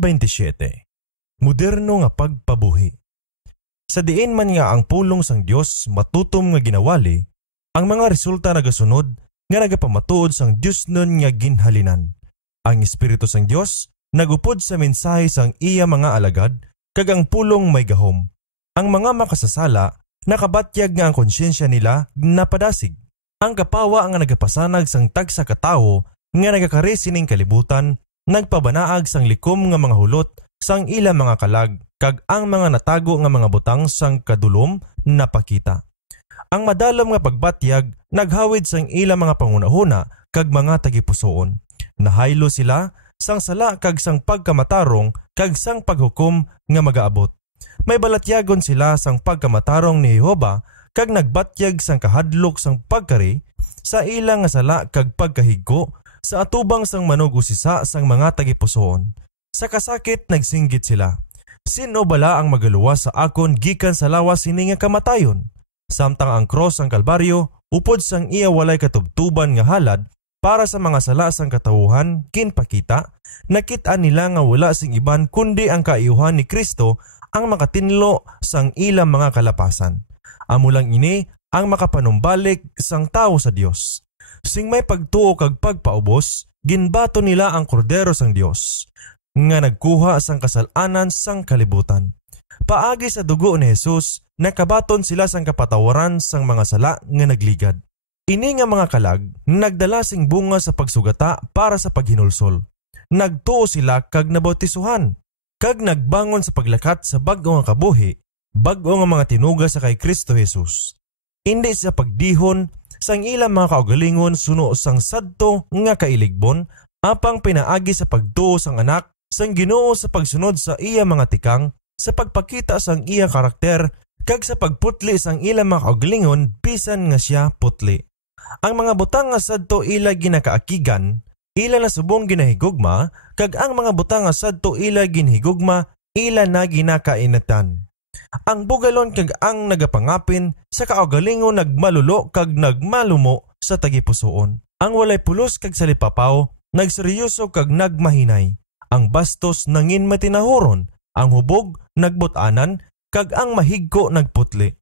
27. Moderno nga pagpabuhi. Sa diin man nga ang pulong sang Dios matutom nga ginawali, ang mga resulta nagasunod nga nagapamatuod sang Dios nun nga ginhalinan. Ang Espiritu sang Dios nagupod sa mensahe sang iya mga alagad kag ang pulong may gahom. Ang mga makasasala nakabatyag nga ang konsyensya nila napadasig. Ang kapawa nga nagapasanag sang tagsa katawo nga nagakari sining kalibutan, nagpabanaag sang likom nga mga hulot sang ila mga kalag kag ang mga natago nga mga butang sang kadulom napakita. Ang madalom nga pagbatyag naghawid sang ila mga pangunahuna kag mga tagipusoon. Nahaylo sila sang sala kag sang pagkamatarong kag sang paghukom nga magaabot. May balatyagon sila sang pagkamatarong ni Jehova kag nagbatyag sang kahadlok sang pagkari sa ilang nga sala kag pagkahigko sa atubang sang manugusisa sang mga tagipusoon. Sa kasakit nagsinggit sila, "Sino bala ang magaluwas sa akon gikan sa lawas sini nga kamatayon?" Samtang ang cross sang Kalbaryo upod sang iya walay katubtuban nga halad para sa mga sala sang katawuhan kinpakita, nakit-an nila nga wala sing iban kundi ang kaayuhan ni Kristo ang makatinlo sang ilang mga kalapasan. Amo lang ini ang makapanumbalik sang tao sa Dios. Sing may pagtuo kag pagpaubos, ginbato nila ang kordero sang Dios nga nagkuha sang kasalanan sang kalibutan. Paagi sa dugo ni Jesus, nakabaton sila sang kapatawaran sang mga sala nga nagligad. Ini nga mga kalag, nagdala sing bunga sa pagsugata para sa paghinulsol. Nagtuo sila kag nabautisuhan, kag nagbangon sa paglakat sa bag-o nga kabuhi, bag-o nga mga tinuga sa kay Kristo Jesus. Hindi sa pagdihon sang ilang mga kaugalingon suno sang sadto nga kailigbon, apang pinaagi sa pagtuo sang anak sang Ginoo sa pagsunod sa iya mga tikang, sa pagpakita sang iya karakter, kag sa pagputli sang ilang mga kaugalingon bisan nga siya putli. Ang mga butang nga sadto ila ginakaakigan, ila na subong ginahigugma, kag ang mga butang nga sadto ila ginhigugma, ila na ginakainatan. Ang bugalon kag ang nagapangapin sa kaugalingon nagmalulo kag nagmalumo sa tagipusoon. Ang walay pulos kag salipapaw, nagseryoso kag nagmahinay. Ang bastos nangin matinahuron, ang hubog nagbutanan, kag ang mahigko nagputli.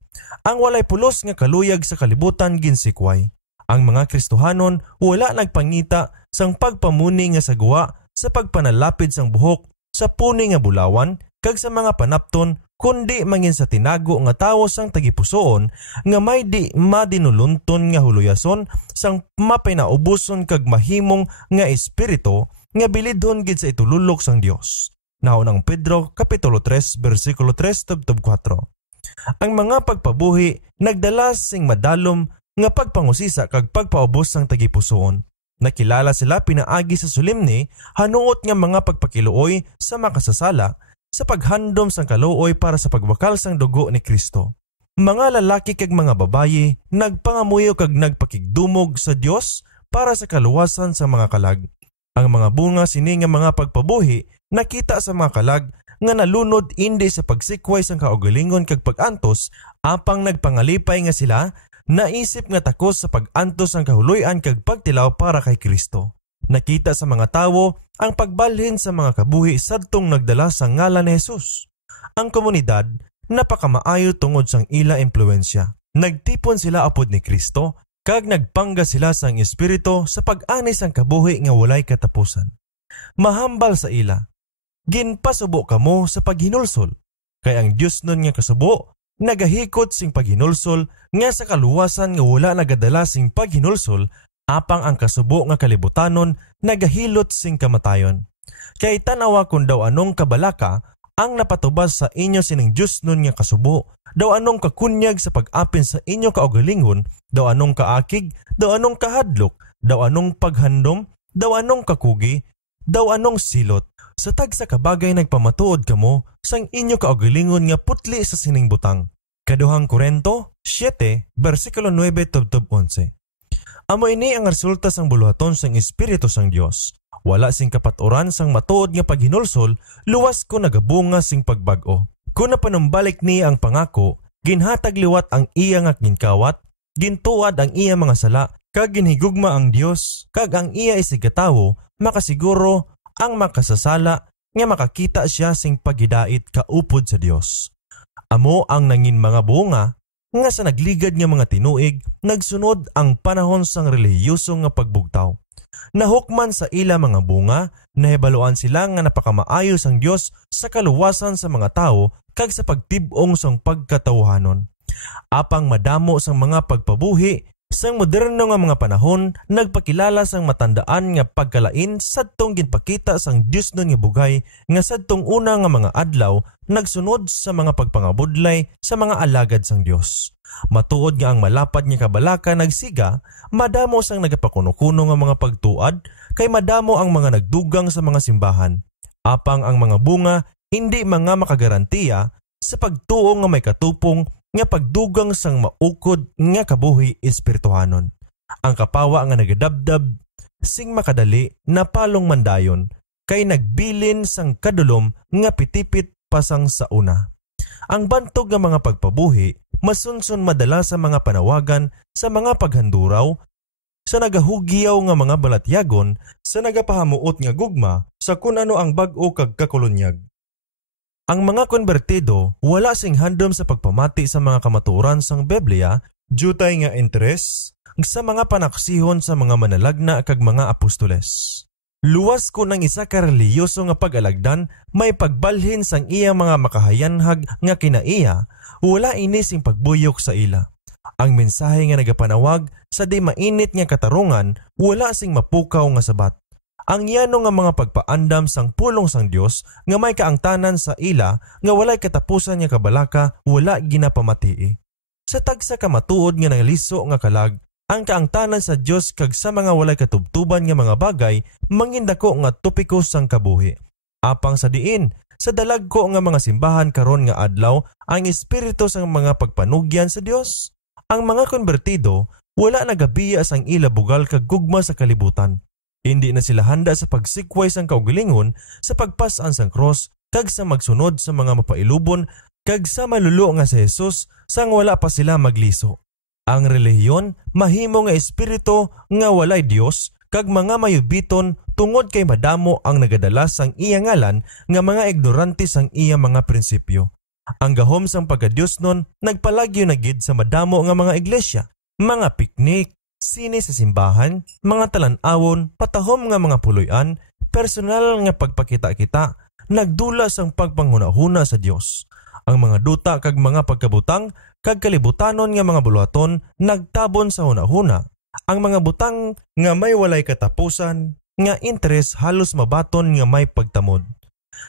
Ang walay pulos nga kaluyag sa kalibutan ginsikway. Ang mga Kristohanon wala nagpangita sang pagpamuni nga sagwa sa pagpanalapid sang buhok sa puni nga bulawan kag sa mga panapton, kundi mangin sa tinago nga tawo sang tagipusoon nga may di madinulunton nga huluyason sang mapinaubuson kag mahimong nga espiritu nga bilidhon gid sa itululok sang Dios. Naunang Pedro kapitulo 3 bersikulo 3-4. Ang mga pagpabuhi nagdala sing madalom nga pagpangusisa kag pagpaubos sang tagipusoon. Nakilala sila pinaagi sa solemne hanuot nga mga pagpakiluoy sa makasasala sa paghandom sang kaluoy para sa pagbakal sang dugo ni Kristo. Mga lalaki kag mga babayi nagpangamuyo kag nagpakigdumog sa Dios para sa kaluwasan sa mga kalag. Ang mga bunga sini nga mga pagpabuhi nakita sa mga kalag nga nalunod indi sa pagsikway sang kaugalingon kag pagantos, apang nagpangalipay nga sila naisip nga takos sa pagantos ang kahuluy-an kag pagtilaw para kay Kristo. Nakita sa mga tawo ang pagbalhin sa mga kabuhi sadtong nagdala sa ngalan ni Jesus. Ang komunidad napakamaayo tungod sang ila impluensya. Nagtipon sila apod ni Kristo kag nagpangga sila sang espiritu sa pag-ani sang kabuhi nga walay katapusan. Mahambal sa ila, ginpasubo kamo sa paghinulsol, kay ang Dios nun nga kasubo nagahikot sing paghinulsol nga sa kaluwasan nga wala nagadala sing paghinulsol, apang ang kasubo nga kalibutanon nagahilot sing kamatayon. Kay tanawa kung daw anong kabalaka ang napatubas sa inyo sining Diyos nun nga kasubo, daw anong kakunyag sa pag-apin sa inyo kaugalingon, daw anong kaakig, daw anong kahadlok, daw anong paghandom, daw anong kakugi, daw anong silot. Sa tagsa kabagay nagpamatuod kamo sang inyo kaugalingon nga putli sa sining butang. Kaduhang Korinto 7 bersikulo 9-11. Amo ini ang resulta sang buluhaton sang Espiritu sang Dios. Wala sing kapaturan sang matuod nga paghinulsol, luwas ko nagabunga sing pagbag-o. Kung napanumbalik niya ang pangako, ginhatag liwat ang iya nga ginkawat, gintuad ang iya mga sala, kag ginhigugma ang Dios, kag ang iya isigatawo, makasiguro ang makasasala nga makakita siya sing paghidait kaupod sa Dios. Amo ang nangin mga bunga nga sa nagligad nga mga tinuig nagsunod ang panahon sang relihiyoso nga pagbugtaw. Nahukman sa ila mga bunga, nahibaluan sila nga napakamaayos ang Dios sa kaluwasan sa mga tao kag sa pagtibong sang pagkatawhanon. Apang madamo sang mga pagpabuhi sang moderno nga mga panahon nagpakilala sang matandaan nga pagkalain sadtong ginpakita sang Dios nun nga bugay nga sadtong una nga mga adlaw nagsunod sa mga pagpangabudlay sa mga alagad sang Dios. Matuod nga ang malapad nga kabalaka nagsiga, madamo sang nagapakuno-kuno nga mga pagtuad, kay madamo ang mga nagdugang sa mga simbahan. Apang ang mga bunga hindi mga makagarantiya sa pagtuo nga may katupong nga pagdugang sang maukod nga kabuhi espirituhanon. Ang kapawa nga nagadabdab sing makadali na palong mandayon kay nagbilin sang kadulom nga pitipit pasang sa una. Ang bantog nga mga pagpabuhi masunson madala sa mga panawagan sa mga paghanduraw sa nagahugiyaw nga mga balatyagon sa nagapahamuot nga gugma sa kun ano ang bag-o kag kakolonyag. Ang mga konbertido wala sing handom sa pagpamati sa mga kamatuoran sang Biblia, jutay nga interes sa mga panaksihon sa mga manalagna kag mga apostoles. Luwas ko ng isa ka reliyoso nga pag-alagdan, may pagbalhin sang iya mga makahayanhag nga kinaiya, wala ini sing pagbuyok sa ila. Ang mensahe nga nagapanawag sa di mainit nga katarungan, wala sing mapukaw nga sabat. Ang yano nga mga pagpaandam sang pulong sang Dios nga may kaangtanan sa ila nga walay katapusan nga kabalaka wala ginapamatii. Sa tagsa ka matuod nga naliso nga kalag, ang kaangtanan sa Dios kag sa mga walay katubtuban nga mga bagay mangindako nga topiko sang kabuhi. Apang sa diin, sa dalag ko nga mga simbahan karon nga adlaw ang espiritu sang mga pagpanugyan sa Dios. Ang mga konbertido wala nagabiya sang ila bugal kag gugma sa kalibutan. Hindi na sila handa sa pagsikway sang kaugalingon sa pagpasan sang cross kag sa magsunod sa mga mapailubon kag sa malulo nga sa Jesus sang wala pa sila magliso. Ang relihiyon mahimo nga espiritu nga walay Dios kag mga mayubiton tungod kay madamo ang nagadala sang iya ngalan nga mga ignorante sang iya mga prinsipyo. Ang gahom sang pagka-Dios nun nagpalagyo na gid sa madamo nga mga iglesia, mga piknik, sine sa simbahan, mga talan-awon, patahom nga mga puloy-an, personal nga pagpakita-kita, nagdula sang pagpanghuna-huna sa Dios. Ang mga duta kag mga pagkabutang kag kalibutanon nga mga buluhaton nagtabon sa huna-huna. Ang mga butang nga may walay katapusan nga interes halos mabaton nga may pagtamod.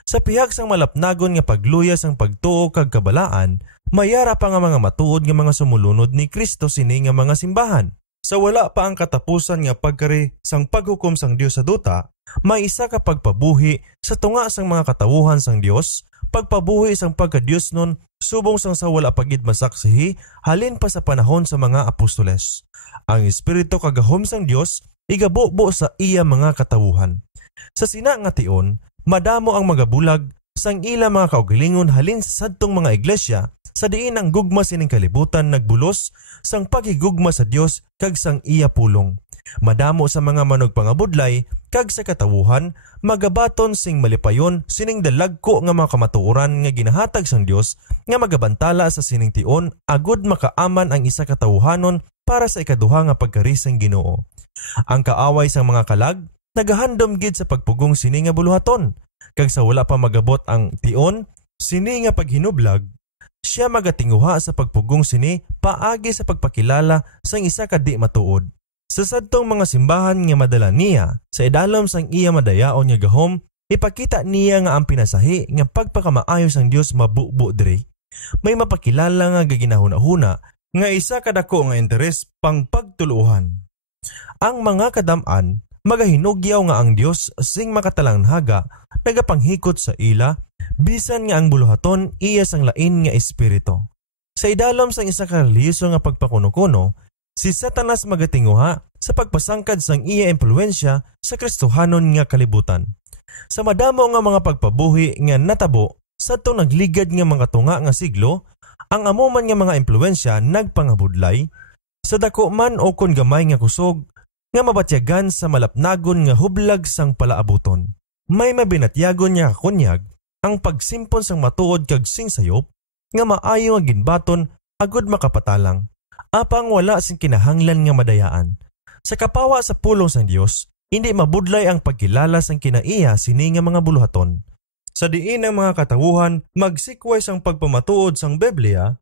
Sa pihag sang malapnagon nga pagluyas ang pagtuo kag kabalaan, mayara pa nga mga matuod nga mga sumulunod ni Kristo sini nga mga simbahan. Sa wala pa ang katapusan nga pagkari sang paghukom sang Dios sa duta, may isa ka pagpabuhi sa tunga sang mga katawuhan sang Dios, pagpabuhi sang pagka-Dios nun, subong sang sa wala pagid masaksihi, halin pa sa panahon sa mga apostoles. Ang espiritu kagahom sang Dios, igabubo sa iya mga katawuhan. Sa sina nga tion, madamo ang magabulag sang ila mga kaugalingon halin sa sadtong mga iglesia, sa diin ang gugma sining kalibutan nagbulos sang paghigugma sa Dios kag sang iya pulong. Madamo sa mga manugpangabudlay kag sa katawuhan magabaton sing malipayon sining dalagko nga mga kamatuoran nga ginahatag sang Dios nga magabantala sa sining tion agud makaaman ang isa katawuhanon para sa ikaduha nga pagkari sang Ginoo. Ang kaaway sang mga kalag nagahandom gid sa pagpugong sini nga buluhaton kag sa wala pa magabot ang tion sini nga paghinublag, siya magatinguha sa pagpugong sini paagi sa pagpakilala sang isa ka di matuod. Sa sadtong mga simbahan nga madala niya, sa idalom sang iya madayaon nga gahom, ipakita niya nga ang pinasahi nga pagpakamaayo sang Dios mabubo diri. May mapakilala nga gaginahuna-huna nga isa kadako nga interes pang pagtuluhan. Ang mga kadam-an magahinugyaw nga ang Dios sing makatalanghaga nagapanghikot sa ila bisan nga ang buluhaton iya sang lain nga espiritu. Sa idalom sang isa ka relihiyoso nga pagpakuno-kuno, si Satanas magatinguha sa pagpasangkad sang iya impluwensya sa Kristohanon nga kalibutan. Sa madamo nga mga pagpabuhi nga natabo sa itong nagligad nga mga tunga nga siglo, ang amuman nga mga impluwensya nagpangabudlay, sa dako man o kon gamay nga kusog, nga mabatyagan sa malapnagon nga hublag sang palaabuton. may mabinatyagon niya kakunyag ang pagsimpon sang matuod kag sing sayop nga maayo nga ginbaton agud makapatalang. Apang wala sing kinahanglan nga madayaan. Sa kapawa sa pulong sang Dios, hindi mabudlay ang pagkilala sang kinaiya sini nga mga buluhaton. Sa diin ang mga katawuhan magsikway sang pagpamatuod sang Biblia,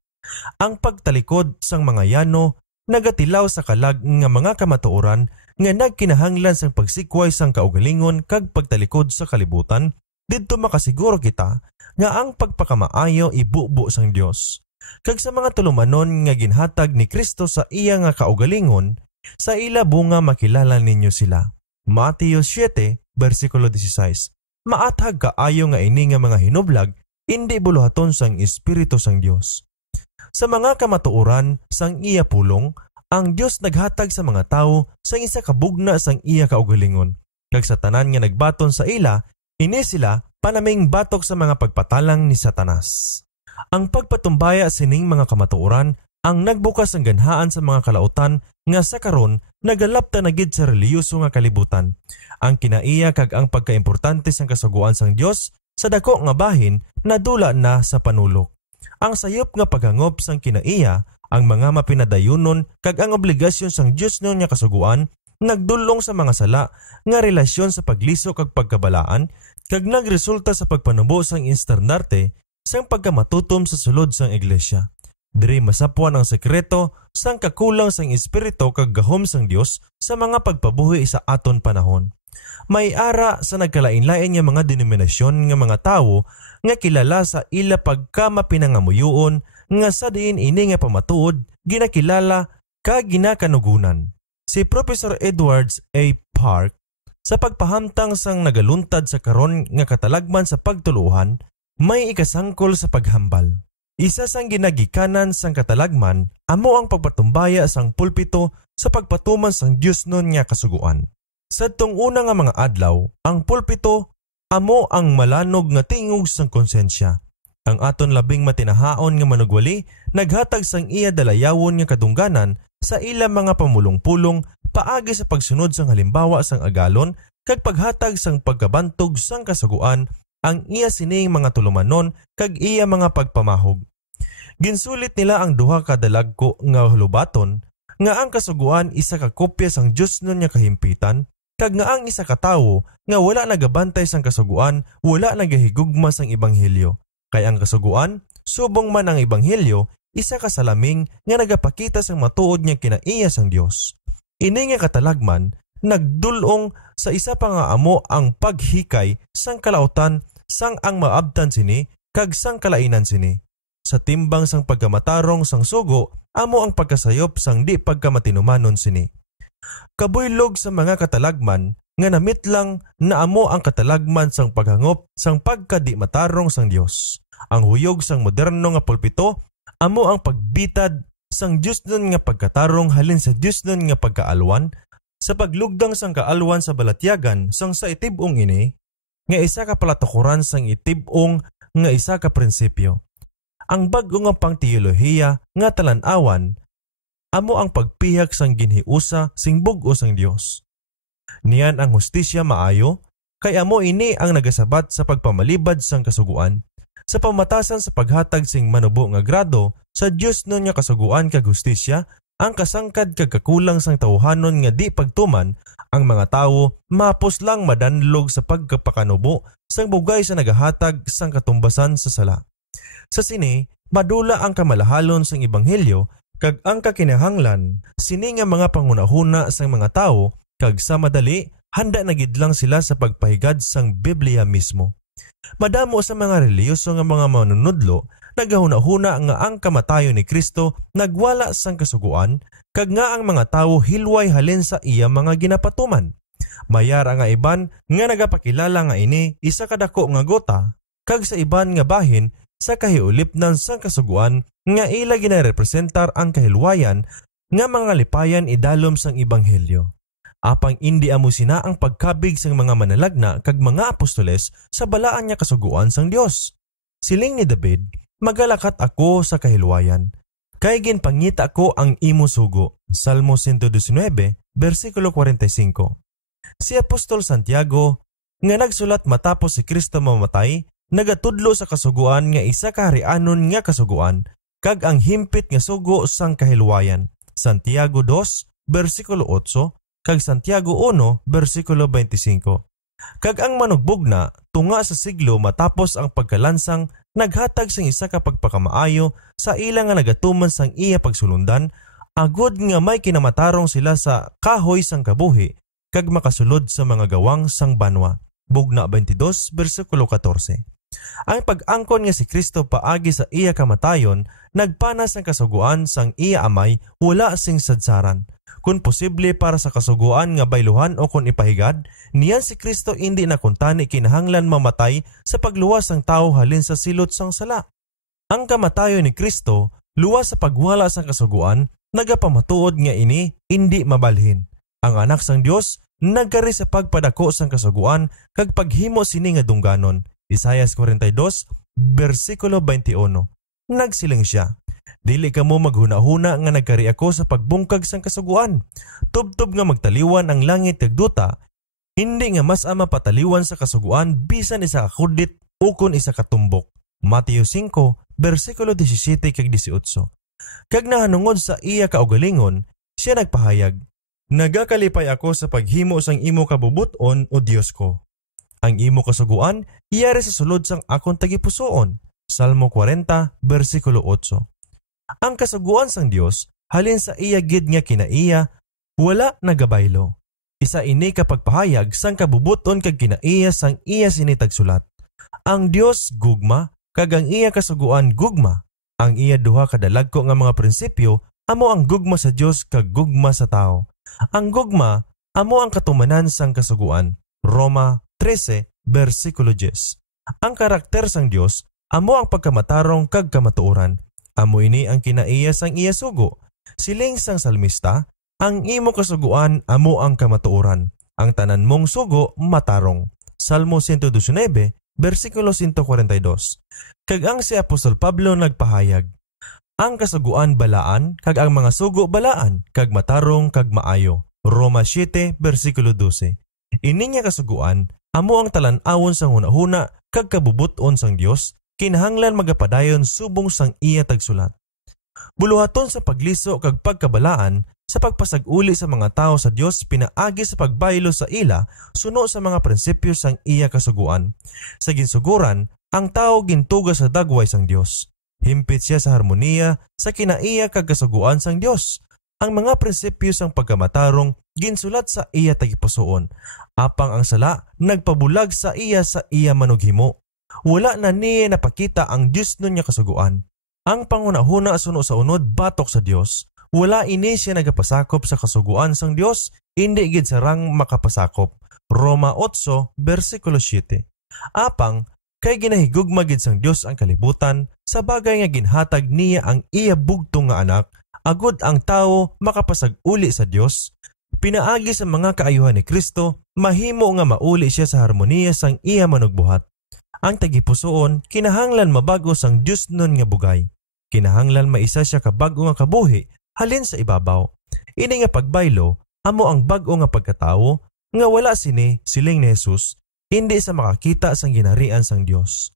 ang pagtalikod sang mga yano nagatilaw sa kalag nga mga kamatuoran nga nagkinahanglan sang pagsikway sang kaugalingon kag pagtalikod sa kalibutan. Didto makasiguro kita nga ang pagpakamaayo ibubo sang Dios. Kag sa mga tulumanon nga ginhatag ni Kristo sa iya nga kaugalingon, sa ila bunga makilala ninyo sila. Mateo 7, versikulo 16. Maathag kaayo nga ini nga mga hinublag, hindi buluhaton sang Espiritu sang Dios. Sa mga kamatuoran sang iya pulong, ang Dios naghatag sa mga tao sang isa kabugna sang iya kaugalingon. Kag sa tanan nga nagbaton sa ila, ini sila panaming batok sa mga pagpatalang ni Satanas. Ang pagpatumbaya sining mga kamatuoran ang nagbukas ng ganhaan sa mga kalautan nga sa karon nagalapta na gid sa reliyoso nga kalibutan. Ang kinaiya kag ang pagkaimportante sang kasuguan sang Dios sa dako nga bahin nadula na sa panulok. Ang sayop nga paghangop sang kinaiya, ang mga mapinadayunon kag ang obligasyon sang Dios nga kasuguan nagdulong sa mga sala nga relasyon sa pagliso kag pagkabalaan kag nagresulta sa pagpanubo sang istandarte sang pagkamatutom sa sulod sang iglesia. Diri masapuan ang sekreto sang kakulang sang espiritu kag gahom sang Dios sa mga pagpabuhi sa aton panahon. May ara sa nagkalain-lain nga mga denominasyon nga mga tawo nga kilala sa ila pagkamapinangamuyoon nga sa diin ini nga pamatuod ginakilala kag ginakanugunan. Si Professor Edwards A. Park sa pagpahamtang sang nagaluntad sa karon nga katalagman sa pagtuluhan, may ikasangkol sa paghambal. Isa sang ginagikanan sang katalagman amo ang pagpatumbaya sang pulpito sa pagpatuman sang Dios nun nga kasuguan. Sa tong una nga mga adlaw, ang pulpito amo ang malanog nga tingog sang konsensya. Ang aton labing matinahaon nga manugwali naghatag sang iya dalayawon nga kadungganan sa ila mga pamulong-pulong paagi sa pagsunod sang halimbawa sang agalon kag paghatag sang pagkabantog sang kasuguan ang iya sining mga tulumanon kag iya mga pagpamahog. Ginsulit nila ang duha ka dalagko nga hulubaton nga ang kasuguan isa ka kopya sang Dios nun nga kahimpitan kag nga ang isa ka tawo nga wala nagabantay sang kasuguan wala nagahigugma sang ebanghelyo. Kay ang kasuguan subong man ang ebanghelyo isa ka salaming nga nagapakita sang matuod nga kinaiya sang Dios. Ini nga katalagman nagdulong sa isa pa nga amo ang paghikay sang kalautan sang ang maabtan sini kag sang kalainan sini. Sa timbang sang pagkamatarong sang sugo amo ang pagkasayop sang di pagkamatinumanon sini. Kabuylog sa mga katalagman nga namitlang na amo ang katalagman sang paghangop sang pagkadi matarong sang Dios. Ang huyog sang moderno nga pulpito amo ang pagbitad sang Dios nun nga pagkatarong halin sa Dios nun nga pagkaalwan sa paglugdang sang kaalwan sa balatyagan sang sa itibong ini nga isa ka palatukuran sang itibong nga isa ka prinsipyo. Ang bag-o nga pang teolohiya nga talan-awan amo ang pagpihak sang ginhiusa sing bug-o sang Dios. Niyan ang hustisya maayo kay amo ini ang nagasabat sa pagpamalibad sang kasuguan sa pamatasan sa paghatag sing manubo nga grado sa Dios nun nga kasuguan kag hustisya. Ang kasangkad kag kakulang sang tawhanon nga di pagtuman ang mga tawo mapos lang madanlog sa pagkapakanubo sang bugay sa nagahatag sang katumbasan sa sala. Sa sini madula ang kamalahalon sang ebanghelyo kag ang kakinahanglan sini nga mga pangunahuna sang mga tawo kag sa madali handa na gid lang sila sa pagpahigad sang Biblia mismo. Madamo sa mga reliyoso nga mga manunudlo nagahuna-huna nga ang kamatayon ni Kristo nagwala sang kasuguan kag nga ang mga tawo hilway halin sa iya mga ginapatuman. Mayara nga iban nga nagapakilala nga ini isa kadako nga gota kag sa iban nga bahin sa kahiulipnan sang kasuguan nga ila ginarepresentar ang kahilwayan nga mga lipayan idalom sang ebanghelyo. Apang indi amo sina ang pagkabig sang mga manalagna kag mga apostoles sa balaan nga kasuguan sang Dios. Siling ni David, magalakat ako sa kahilwayan, kay ginpangita ko ang imo sugo. Salmo 119, versikulo 45. Si Apostol Santiago nga nagsulat matapos si Kristo mamatay, nagatudlo sa kasuguan nga isa ka harianon nga kasuguan, kag ang himpit nga sugo sang kahilwayan. Santiago 2, versikulo 8, kag Santiago 1, versikulo 25. Kag ang manugbugna, tunga sa siglo matapos ang pagkalansang, naghatag sang isa ka pagpakamaayo sa ilang nga nagatuman sang iya pagsulundan, agod nga may kinamatarong sila sa kahoy sang kabuhi, kag makasulod sa mga gawang sang banwa. Bugna 22, versikulo 14. Ang pag-angkon nga si Kristo paagi sa iya kamatayon, nagpanas ng kasuguan sang iya amay, wala sing sadsaran. Kung posible para sa kasuguan nga bayluhan o kung ipahigad, niyan si Kristo hindi na kuntani kinahanglan mamatay sa pagluwas ng tao halin sa silot sang sala. Ang kamatayon ni Kristo, luwas sa pagwala sang kasuguan, nagapamatuod nga ini hindi mabalhin. Ang anak sang Dios nagkari sa pagpadako sang kasuguan kag paghimo sini nga dungganon. Isaias 42, versikulo 21. Nagsiling siya, dili ka mo maghuna-huna nga nagkari ako sa pagbungkag sang kasuguan. Tubtob nga magtaliwan ang langit kag duta, hindi nga mas ama pataliwan sa kasuguan bisan isa ka kudit ukon isa ka tumbok. Mateo 5, versikulo 17 kag 18. Kag nahanungod sa iya kaugalingon, siya nagpahayag, nagakalipay ako sa paghimo sang imo kabubuton o Dios ko. Ang imo kasuguan, iyari sa sulod sang akong tagipusoon. Salmo 40, versikulo 8. Ang kasuguan sang Dios, halin sa iya gid nga kinaiya, wala nagabaylo. Isa ini kapagpahayag sang kabubuton kag kinaiya sang iya sinitag sulat. Ang Dios gugma, kag ang iya kasuguan gugma. Ang iya duha kadalagko nga mga prinsipyo, amo ang gugma sa Dios kag gugma sa tao. Ang gugma, amo ang katumanan sang kasuguan. Roma 13, versikulo 10. Ang karakter sang Dios, amo ang pagkamatarong kag kamatuoran. Amo ini ang kinaiya sang iya sugo. Siling sang salmista, ang imo kasuguan amo ang kamatuoran. Ang tanan mong sugo matarong. Salmo 119, versikulo 142. Kag ang si Apostol Pablo nagpahayag, ang kasuguan balaan kag ang mga sugo balaan kag matarong kag maayo. Roma 7, versikulo 12. Ini nga kasuguan, amo ang talan-awon sang hunahuna kag kabubuton sang Dios, kinahanglan magapadayon subong sang iya tagsulat. Buluhaton sa pagliso kag pagkabalaan, sa pagpasag-uli sa mga tao sa Dios pinaagi sa pagbaylo sa ila, suno sa mga prinsipyo sang iya kasuguan. Sa ginsuguran, ang tao gintuga sa dagway sang Dios. Himpit siya sa harmoniya sa kinaiya kag kasuguan sang Dios. Ang mga prinsipyo sang pagkamatarong ginsulat sa iya tagipusoon. Apang ang sala nagpabulag sa iya manughimo. Wala na niya napakita ang Dios nun niya kasuguan. Ang pangunahuna suno sa unod batok sa Dios. Wala ini siya nagapasakop sa kasuguan sang Dios, hindi gid sarang makapasakop. Roma 8, versikulo 7. Apang kay ginahigugma gid sang Dios ang kalibutan sa bagay nga ginhatag niya ang iya bugtong nga anak, agud ang tawo makapasag-uli sa Dios. Pinaagi sa mga kaayuhan ni Kristo, mahimo nga mauli siya sa harmoniya sang iya manugbuhat. Ang tagipusoon, kinahanglan mabago sang Dios nun nga bugay. Kinahanglan maisa siya kabago nga kabuhi, halin sa ibabaw. Ini nga pagbaylo, amo ang bago nga pagkatao, nga wala sini siling ni Jesus, hindi sa makakita sang ginharian sang Dios.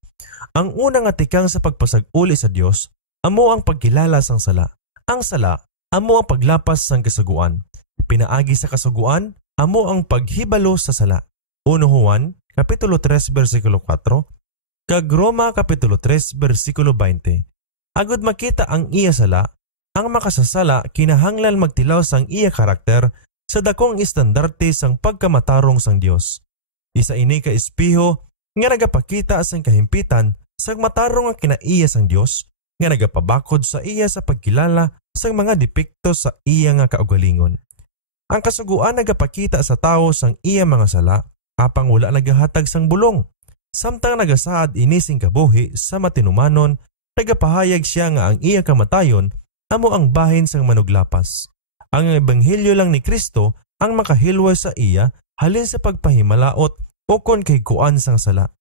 Ang una nga tikang sa pagpasag-uli sa Dios, amo ang pagkilala sang sala. Ang sala, amo ang paglapas sang kasuguan. Pinaagi sa kasuguan, amo ang paghibalo sa sala. 1 Juan, kapitulo 3, versikulo 4, kag Roma, kapitulo 3, versikulo 20. Agud makita ang iya sala, ang makasasala kinahanglan magtilaw sang iya karakter sa dakong istandarte sang pagkamatarong sang Dios. Isa ini ka espiho nga nagapakita sang kahimpitan sang matarong ang kinaiya sang Dios, nga nagapabakod sa iya sa pagkilala sang mga depekto sa iya nga kaugalingon. Ang kasuguan nagapakita sa tao sang iya mga sala, apang wala nagahatag sang bulong. Samtang nagasaad ini sing kabuhi sa matinumanon, nagapahayag siya nga ang iya kamatayon amo ang bahin sang manuglapas. Ang ebanghelyo lang ni Kristo ang makahilway sa iya halin sa pagpahimalaot o kon kay kuan sang sala.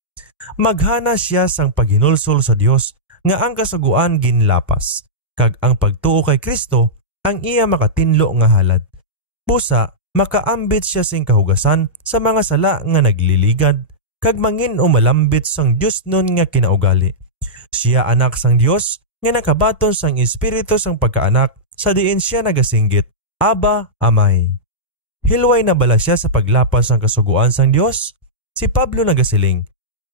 Maghana siya sang paghinulsol sa Dios nga ang kasuguan ginlapas, kag ang pagtuo kay Kristo ang iya makatinlo nga halad. Busa, makaambit siya sing kahugasan sa mga sala nga nagliligad, kag mangin umalambit sang Dios nun nga kinaugali. Siya anak sang Dios nga nakabaton sang espiritu sang pagkaanak sa diin siya nagasinggit, Aba, Amay. Hilway na bala siya sa paglapas sang kasuguan sang Dios? Si Pablo nagasiling,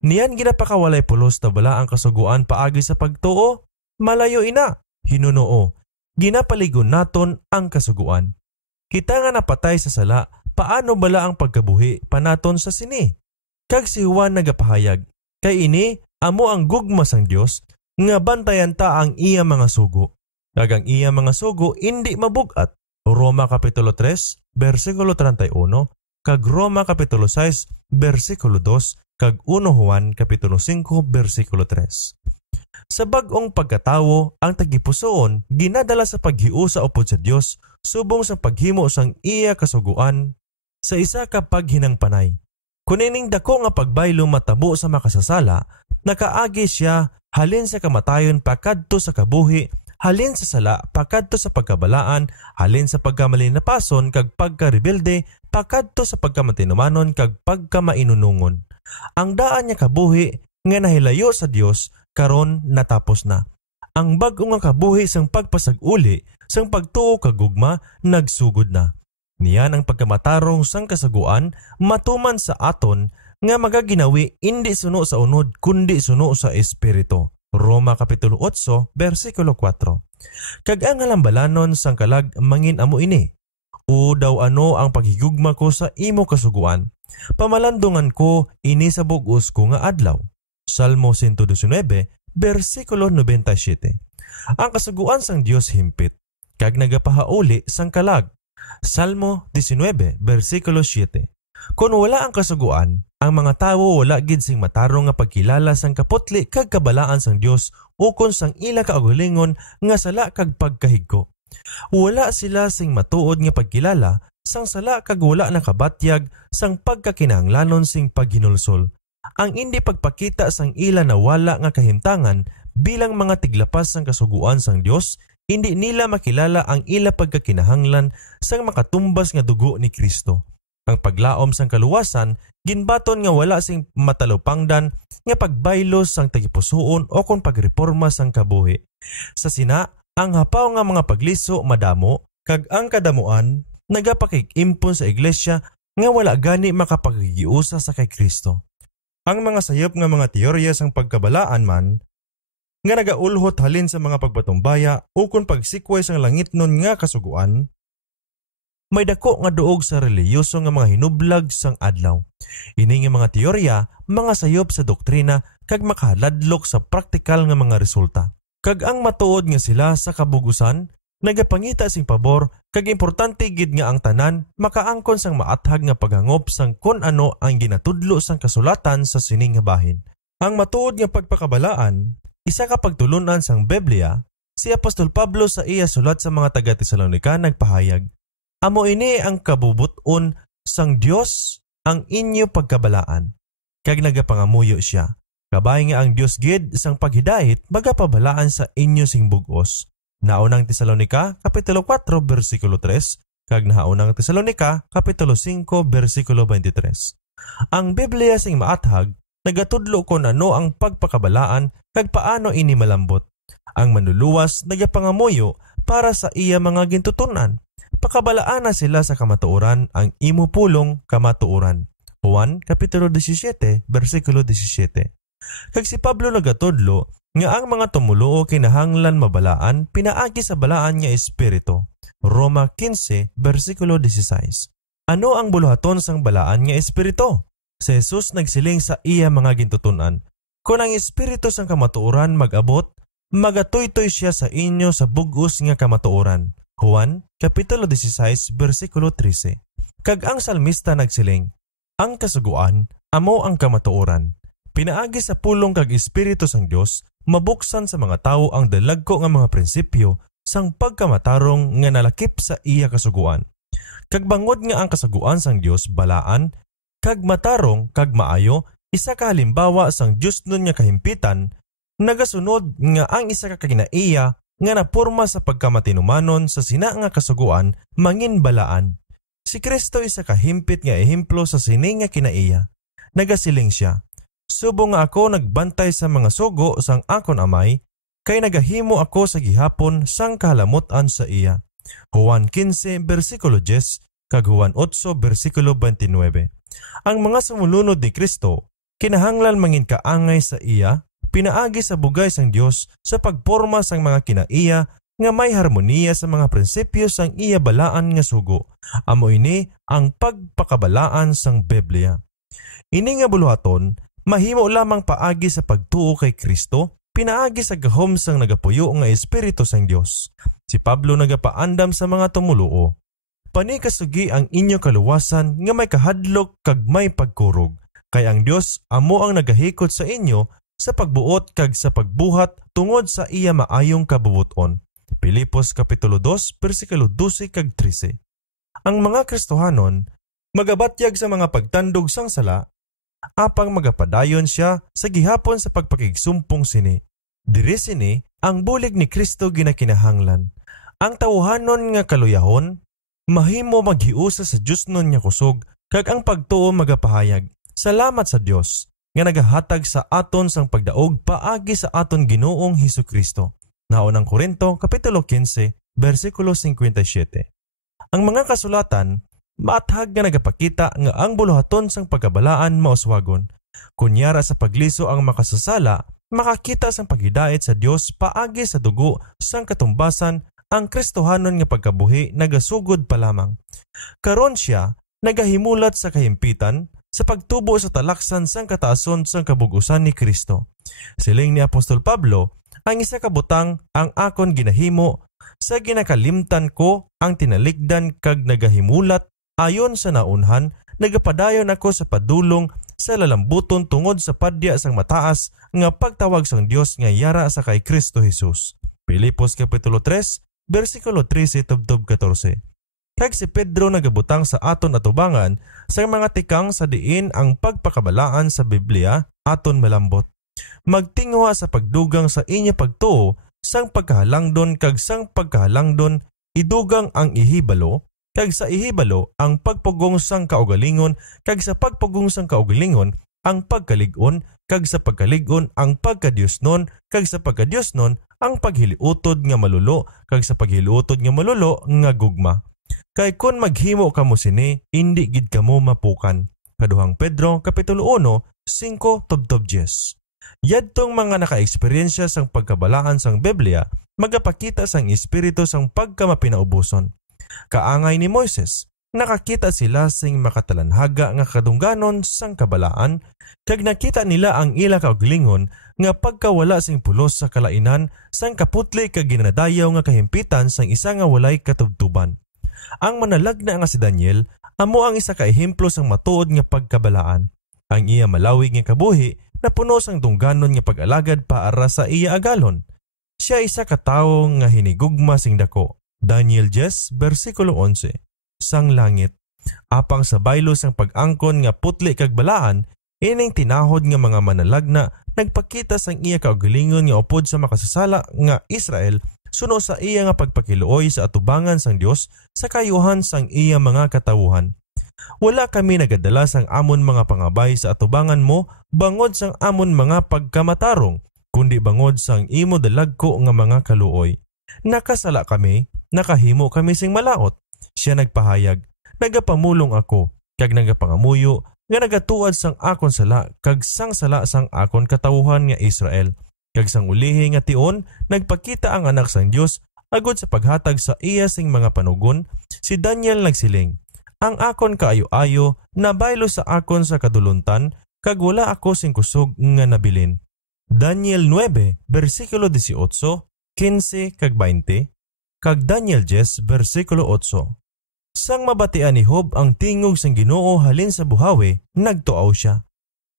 niyan ginapakawalay pulos na bala ang kasuguan paagi sa pagtuo? Malayo ina, hinunoo. Ginapaligon naton ang kasuguan. Kita nga napatay sa sala, paano bala ang pagkabuhi panaton sa sini? Kag si Juan nagapahayag, kay ini, amo ang gugma sang Dios, nga bantayan ta ang iya mga sugo. Kag ang iya mga sugo, hindi mabugat. Roma Kapitulo 3, versikulo 31, kag Roma Kapitulo 6, versikulo 2, kag 1 Juan Kapitulo 5, versikulo 3. Sa bag-ong pagkatawo, ang tagipusoon ginadala sa paghiu sa upod sa Dios subong sa paghimo sang iya kasuguan sa isa ka paghinangpanay. Kunining dako nga pagbaylo matabo sa makasasala, nakaagi siya halin sa kamatayon pakadto sa kabuhi, halin sa sala pakadto sa pagkabalaan, halin sa pagkamalinapason kag pagkarebelde pakadto sa pagkamatinumanon kag pagkamainunungon. Ang daan niya kabuhi nga nahilayo sa Dios karon natapos na. Ang bag-o nga kabuhi sang pagpasag-uli sang pagtuo kag gugma nagsugod na. Niyan ang pagkamatarong sang kasaguan matuman sa aton nga magaginawi indi suno sa unod kundi suno sa espiritu. Roma Kapitulo 8, versikulo 4. Kag ang halambalanon sang kalag mangin amo ini. O daw ano ang paghigugma ko sa imo kasuguan. Pamalandungan ko ini sa bug-os ko nga adlaw. Salmo 119, versikulo 97. Ang kasuguan sang Dios himpit, kag nagapahauli sang kalag. Salmo 19, versikulo 7. Kung wala ang kasuguan, ang mga tawo wala gid sing matarong nga pagkilala sang kaputli kag kabalaan sang Dios ukon sang ila kaugalingon nga sala kag pagkahigko. Wala sila sing matuod nga pagkilala sang sala kag wala nakabatyag sang pagkakinahanglanon sing paghinulsol. Ang hindi pagpakita sang ila na wala nga kahimtangan bilang mga tiglapas sang kasuguan sang Dios, hindi nila makilala ang ila pagkakinahanglan sang makatumbas nga dugo ni Kristo. Ang paglaom sang kaluwasan, ginbaton nga wala sing matalupangdan nga pagbaylos sang tagipusoon o kung pagreforma sang kabuhi. Sa sina, ang hapaw nga mga pagliso madamo, kag ang kadamuan, nagapakik-impon sa iglesia nga wala gani makapagigiusa sa kay Kristo. Ang mga sayop nga mga teorya sang pagkabalaan man, nga nagaulhot halin sa mga pagpatumbaya o kung pagsikway sang langitnon nga kasuguan, may dako nga duog sa reliyoso nga mga hinublag sang adlaw. Ini nga mga teorya, mga sayop sa doktrina kag makaladlok sa praktikal nga mga resulta. Kag ang matuod nga sila sa kabugusan, nagapangita sing pabor kag importante gid nga ang tanan makaangkon sang maathag nga paghangop sang kun ano ang ginatudlo sang kasulatan sa sining nga bahin. Ang matuod nga pagpakabalaan, isa ka pagtulunan sang Biblia, si Apostol Pablo sa iya sulat sa mga taga-Tesalonica nagpahayag, amo ini ang kabubuton sang Dios ang inyo pagkabalaan. Kag nagapangamuyo siya. Kabay nga ang Dios gid sang paghidait magapabalaan sa inyo sing bug-os. Naunang Tesalonica, Kapitulo 4, versikulo 3, kag naunang Tesalonica, Kapitulo 5, versikulo 23. Ang Biblia sing maathag, nagatudlo kon ano ang pagpakabalaan kag paano ini malambot. Ang manluluwas nagapangamuyo para sa iya mga gintutunan. Pakabalaan na sila sa kamatuoran ang imo pulong kamatuoran. Juan, Kapitulo 17, versikulo 17. Kag si Pablo nagatudlo nga ang mga tumuluo kinahanglan mabalaan pinaagi sa balaan nga espiritu. Roma 15, versikulo 16. Ano ang buluhaton sang balaan nga espiritu? Si Jesus nagsiling sa iya mga gintutunan, kung ang espiritu sang kamatuoran mag-abot, magatuytoy siya sa inyo sa bug-os nga kamatuoran. Juan, Kapitulo 16, versikulo 13. Kag ang salmista nagsiling, ang kasuguan, amo ang kamatuoran. Pinaagi sa pulong kag espiritu sang Dios, mabuksan sa mga tao ang dalagko nga mga prinsipyo sang pagkamatarong nga nalakip sa iya kasuguan. Kag bangod nga ang kasuguan sang Dios balaan, kag matarong kag maayo, isa ka halimbawa sang Dios nun nga kahimpitan, nagasunod nga ang isa ka kaginaiya nga napurma sa pagkamatinumanon sa sina nga kasuguan mangin balaan. Si Kristo isa kahimpit nga ehemplo sa sini nga kinaiya. nagasiling siya, "Subo nga ako nagbantay sa mga sugo sang akon amay, kay nagahimo ako sa gihapon sang kahalamutan sa iya." Juan 15 versikulo 10 kag Juan 8 versikulo 29. Ang mga sumulunod ni Kristo kinahanglan mangin kaangay sa iya, pinaagi sa bugay sang Dios sa pagporma sang mga kinaiya nga may harmoniya sa mga prinsipyo sang iya balaan nga sugo. Amo ini ang pagpakabalaan sang Biblia. Ini nga buluhaton mahimo lamang paagi sa pagtuo kay Kristo, pinaagi sa gahom sang nagapuyo nga Espiritu sang Dios. Si Pablo nagapaandam sa mga tumuluo, "Panikasugi ang inyo kaluwasan nga may kahadlok kag may pagkurog, kay ang Dios amo ang nagahikot sa inyo sa pagbuot kag sa pagbuhat tungod sa iya maayong kabubuton." Pilipos kapitulo 2 versikulo 12 kag 13. Ang mga Kristohanon magabatyag sa mga pagtandog sang sala, apang magapadayon siya sa gihapon sa pagpakigsumpong sini. Diri sini ang bulig ni Kristo ginakinahanglan. Ang tawhanon nga kaluyahon mahimo maghiusa sa Dios nun nga kusog, kag ang pagtuo magapahayag, "Salamat sa Dios nga nagahatag sa aton sang pagdaog paagi sa aton Ginoong Hesukristo." Naunang Korinto kapitulo 15 versikulo 57. Ang mga kasulatan maathag nga nagapakita nga ang buluhaton sang pagkabalaan mauswagon. Kunyara sa pagliso ang makasasala, makakita sang paghidait sa Dios paagi sa dugo sang katumbasan. Ang Kristohanon nga pagkabuhi nagasugod pa lamang. Karon siya nagahimulat sa kahimpitan sa pagtubo sa talaksan sang kataason sang kabugusan ni Kristo. Siling ni Apostol Pablo, "Ang isa ka butang ang akon ginahimo, sa ginakalimtan ko ang tinalikdan kag nagahimulat ayon sa naunhan, nagapadayon ako sa padulong sa lalambuton tungod sa padya sang mataas nga pagtawag sang Dios nga yara sa kay Kristo Jesus." Pilipos kapitulo 3 versikulo 13 tubtob 14. Kag si Pedro nagabutang sa aton atubangan sa mga tikang sa diin ang pagpakabalaan sa Biblia aton malambot. Magtingwa sa pagdugang sa inyo pagtuo sang pagkahalangdon kag sang pagkahalangdon idugang ang ihibalo, kag sa ihibalo ang pagpugong sang kaugalingon, kag sa pagpugong sang kaugalingon ang pagkalig-on, kag sa pagkalig-on ang pagkadiyosnon, kag sa pagkadiyosnon ang paghiliutod nga malulo, kag sa paghiliutod nga malulo nga gugma. Kay kun maghimo kamo sini, indi gid kamo mapukan. Kaduhang Pedro kapitulo 1 5 tubtob 10. Yadtong mga naka-eksperyensya sang pagkabalaan sang Biblia, magapakita sang espiritu sang pagkamapinaubuson. Kaangay ni Moises, nakakita sila sing makatalanhaga nga kadungganon sang kabalaan, kag nakita nila ang ila kaugalingon nga pagkawala sing pulos sa kalainan sang kaputli kag ginadayaw nga kahimpitan sang isa nga walay katubtuban. Ang manalagna nga si Daniel amo ang isa ka ehemplo sang matuod nga pagkabalaan. Ang iya malawig nga kabuhi napuno sang dungganon nga pag-alagad para sa iya agalon. Siya isa ka tawo nga hinigugma sing dako. Daniel 10 versikulo 11. Sang langit, apang sa baylo sang pag-angkon nga putli kag balaan, ining tinahod nga mga manalagna nagpakita sang iya kaugalingon nga upod sa makasasala nga Israel suno sa iya nga pagpakiluoy sa atubangan sang Dios sa kayuhan sang iya mga katawuhan. Wala kami nagadala sang amon mga pangabay sa atubangan mo bangod sang amon mga pagkamatarong, kundi bangod sang imo dalagko nga mga kaluoy. Nakasala kami, nakahimo kami sing malaot. Siya nagpahayag, "Nagapamulong ako, kag nagapangamuyo, nga nagatuad sang akon sala, kag sang sala sang akon katawuhan nga Israel." Kag sang ulihi nga tion, nagpakita ang anak sang Dios agod sa paghatag sa iya sing mga panugon. Si Daniel nagsiling, "Ang akon kaayo-ayo nabaylo sa akon sa kaduluntan, kag wala ako sing kusog nga nabilin." Daniel 9 versikulo 18, 15 kag 20, kag Daniel 10 versikulo 8. Sang mabatian ni Job ang tingog sang Ginoo halin sa buhawi, nagtuaw siya.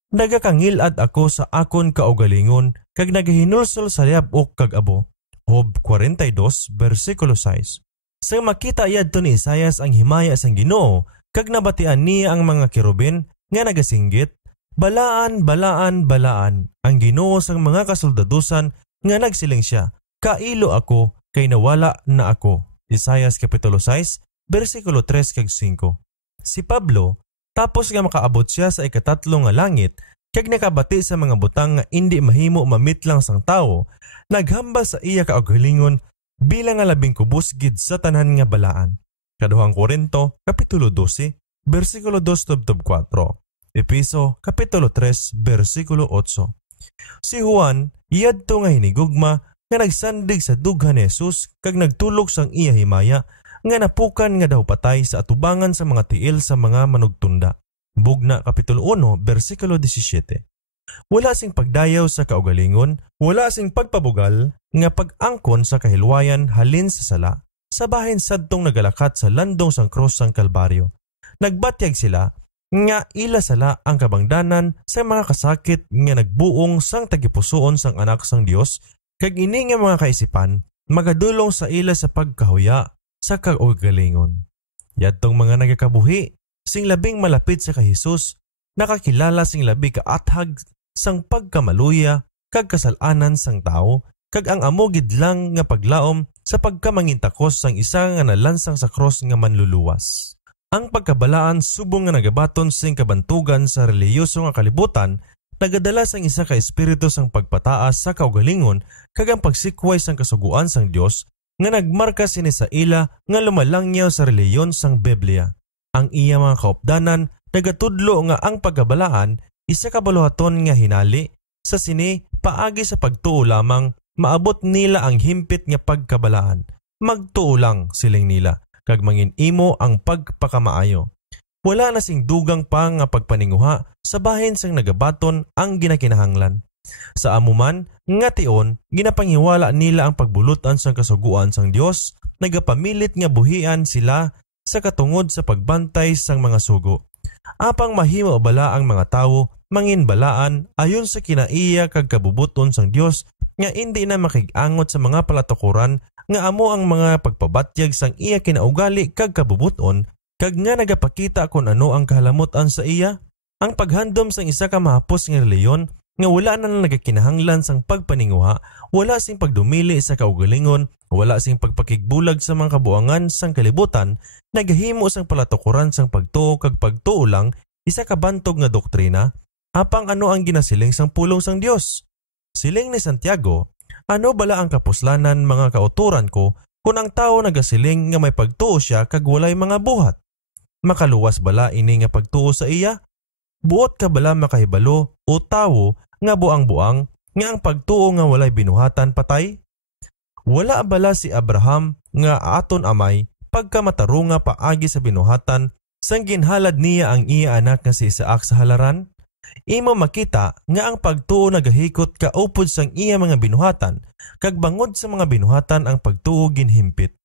"Nagakangilad ako sa akon kaugalingon, kag nagahinulsol sa liabok kag abo." Job 42 versikulo 6. Sang makita yadto ni Isaias ang himaya sang Ginoo, kag nabatian niya ang mga kerubin nga nagasinggit, "Balaan, balaan, balaan ang Ginoo sang mga kasoldadusan," nga nagsiling siya, "Kailo ako, kay nawala na ako." Isaias kapitulo 6 versikulo 3 kag 5. Si Pablo Tapos nga makaabot siya sa ikatatlo nga langit, kag nakabati sa mga butang nga indi mahimo mamitlang sang tao, naghamba sa iya kaugalingon bilang nga labing kubos gid sa tanan nga balaan. Kaduhang Korinto, Kapitulo 12, versikulo 2-4. Epeso, Kapitulo 3, versikulo 8. Si Juan, iyadto nga hinigugma nga nagsandig sa dughan ni Jesus kag nagtulog sang iya himaya nga napukan nga daw patay sa atubangan sa mga tiil sa mga manugtunda. Bugna, Kapitulo 1, versikulo 17. Wala sing pagdayaw sa kaugalingon, wala sing pagpabugal nga pag-angkon sa kahilwayan halin sa sala, sa bahin sadtong nagalakat sa landong sang krus sang Kalbaryo. Nagbatyag sila nga ila sala ang kabangdanan sa mga kasakit nga nagbuong sang tagipusoon sang anak sang Dios, kag ini nga mga kaisipan magadulong sa ila sa pagkahuya sa kaugalingon. Yadtong mga nagakabuhi sing labing malapit sa kay Jesus, nakakilala sing labi kaathag sang pagkamaluya kag kasalanan sang tao, kag ang amo gid lang nga paglaom sa pagkamangintakos sang isa nga nalansang sa cross nga manluluwas. Ang pagkabalaan subong nga nagabaton sing kabantugan sa relihiyoso nga kalibutan, nagadala sang isa ka espiritu sang pagpataas sa kaugalingon kag ang pagsikway sang kasuguan sang Dios nga nagmarka sini sa ila nga lumalangyaw sa relihiyon sang Biblia. Ang iya mga kaupdanan nagatudlo nga ang pagkabalaan isa ka baluhaton nga hinali sa sini paagi sa pagtuo lamang maabot nila ang himpit nga pagkabalaan. Magtuo lang siling nila kag mangin-imo ang pagpakamaayo. Wala na sing dugang pa nga pagpaninguha sa bahin sang nagabaton ang ginakinahanglan. Sa amuman nga tion ginapanghiwala nila ang pagbulutan sang kasuguan sang Dios, nagapamilit nga buhian sila sa katungod sa pagbantay sang mga sugo. Apang mahimo bala ang mga tawo manginbalaan ayon sa kinaiya kag kabubuton sang Dios nga indi na makig-angot sa mga palatukuran nga amo ang mga pagpabatyag sang iya kinaugali kag kabubuton, kag nga nagapakita kung ano ang kahalamutan sa iya. Ang paghandom sang isa ka mahapos nga reliyon nga wala na nagakinahanglan sang pagpaninguha, wala sing pagdumili sa kaugalingon, wala sing pagpakigbulag sa mga kabuangan sang kalibutan, nagahimo sang palatukuran sang pagtuo kag pagtuo lang isa ka bantog nga doktrina. Apang ano ang ginasiling sang pulong sang Dios? Siling ni Santiago, ano bala ang kapuslanan mga kauturan ko kung ang tao nagasiling nga may pagtuo siya kag walay mga buhat? Makaluwas bala ini nga pagtuo sa iya? Buot ka bala makahibalo o tawo nga buang-buang nga ang pagtuo nga walay binuhatan patay? Wala bala si Abraham nga aton amay pagkamatarunga paagi sa binuhatan sang ginhalad niya ang iya anak nga si Isaac sa halaran? Imo makita nga ang pagtuo nagahikot kaupod sang iya mga binuhatan, kag bangod sa mga binuhatan ang pagtuo ginhimpit.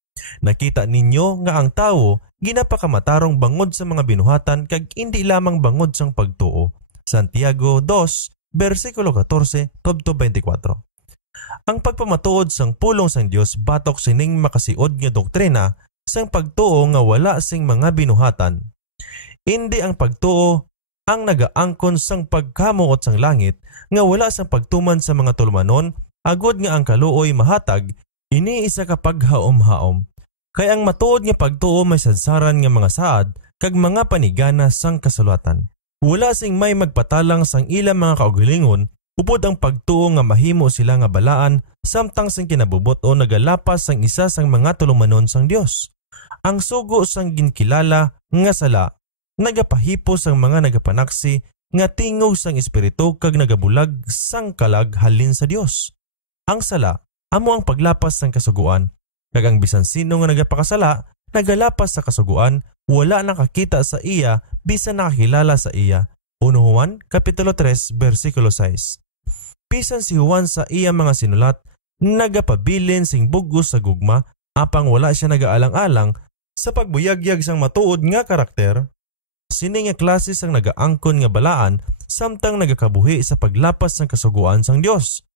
Nakita ninyo nga ang tawo ginapakamatarong bangod sa mga binuhatan kag indi lamang bangod sang pagtuo. Santiago 2, versikulo 14-24. Ang pagpamatuod sang pulong sang Dios batok sining makasiod nga doktrina sang pagtuo nga wala sing mga binuhatan. Indi ang pagtuo ang nagaangkon sang pagkamuot sang langit nga wala sang pagtuman sa mga tulumanon, agod nga ang kaluoy mahatag, ini isa ka paghaom-haom. Kay ang matuod nga pagtuo may sadsaran nga mga saad kag mga panigana sang kasulatan. Wala sing may magpatalang sang ilang mga kaugalingon, upod ang pagtuo nga mahimo sila nga balaan samtang sing kinabubot o nagalapas sang isa sang mga tulumanon sang Dios. Ang sugo sang ginkilala nga sala nagapahipo sang mga nagapanaksi nga tingog sang espiritu kag nagabulag sang kalag halin sa Dios. Ang sala amo ang paglapas sang kasuguan, kag ang bisan sino nga nagapakasala nagalapas sa kasuguan, wala nakakita sa iya bisan nakakilala sa iya. 1 Juan Kapitulo 3 versikulo 6. Bisan si Juan sa iya mga sinulat nagapabilin sing bugos sa gugma, apang wala siya nagaalang-alang sa pagbuyagyag sang matuod nga karakter. Sini nga klase sang nagaangkon nga balaan samtang nagakabuhi sa paglapas ng kasuguan sang Dios.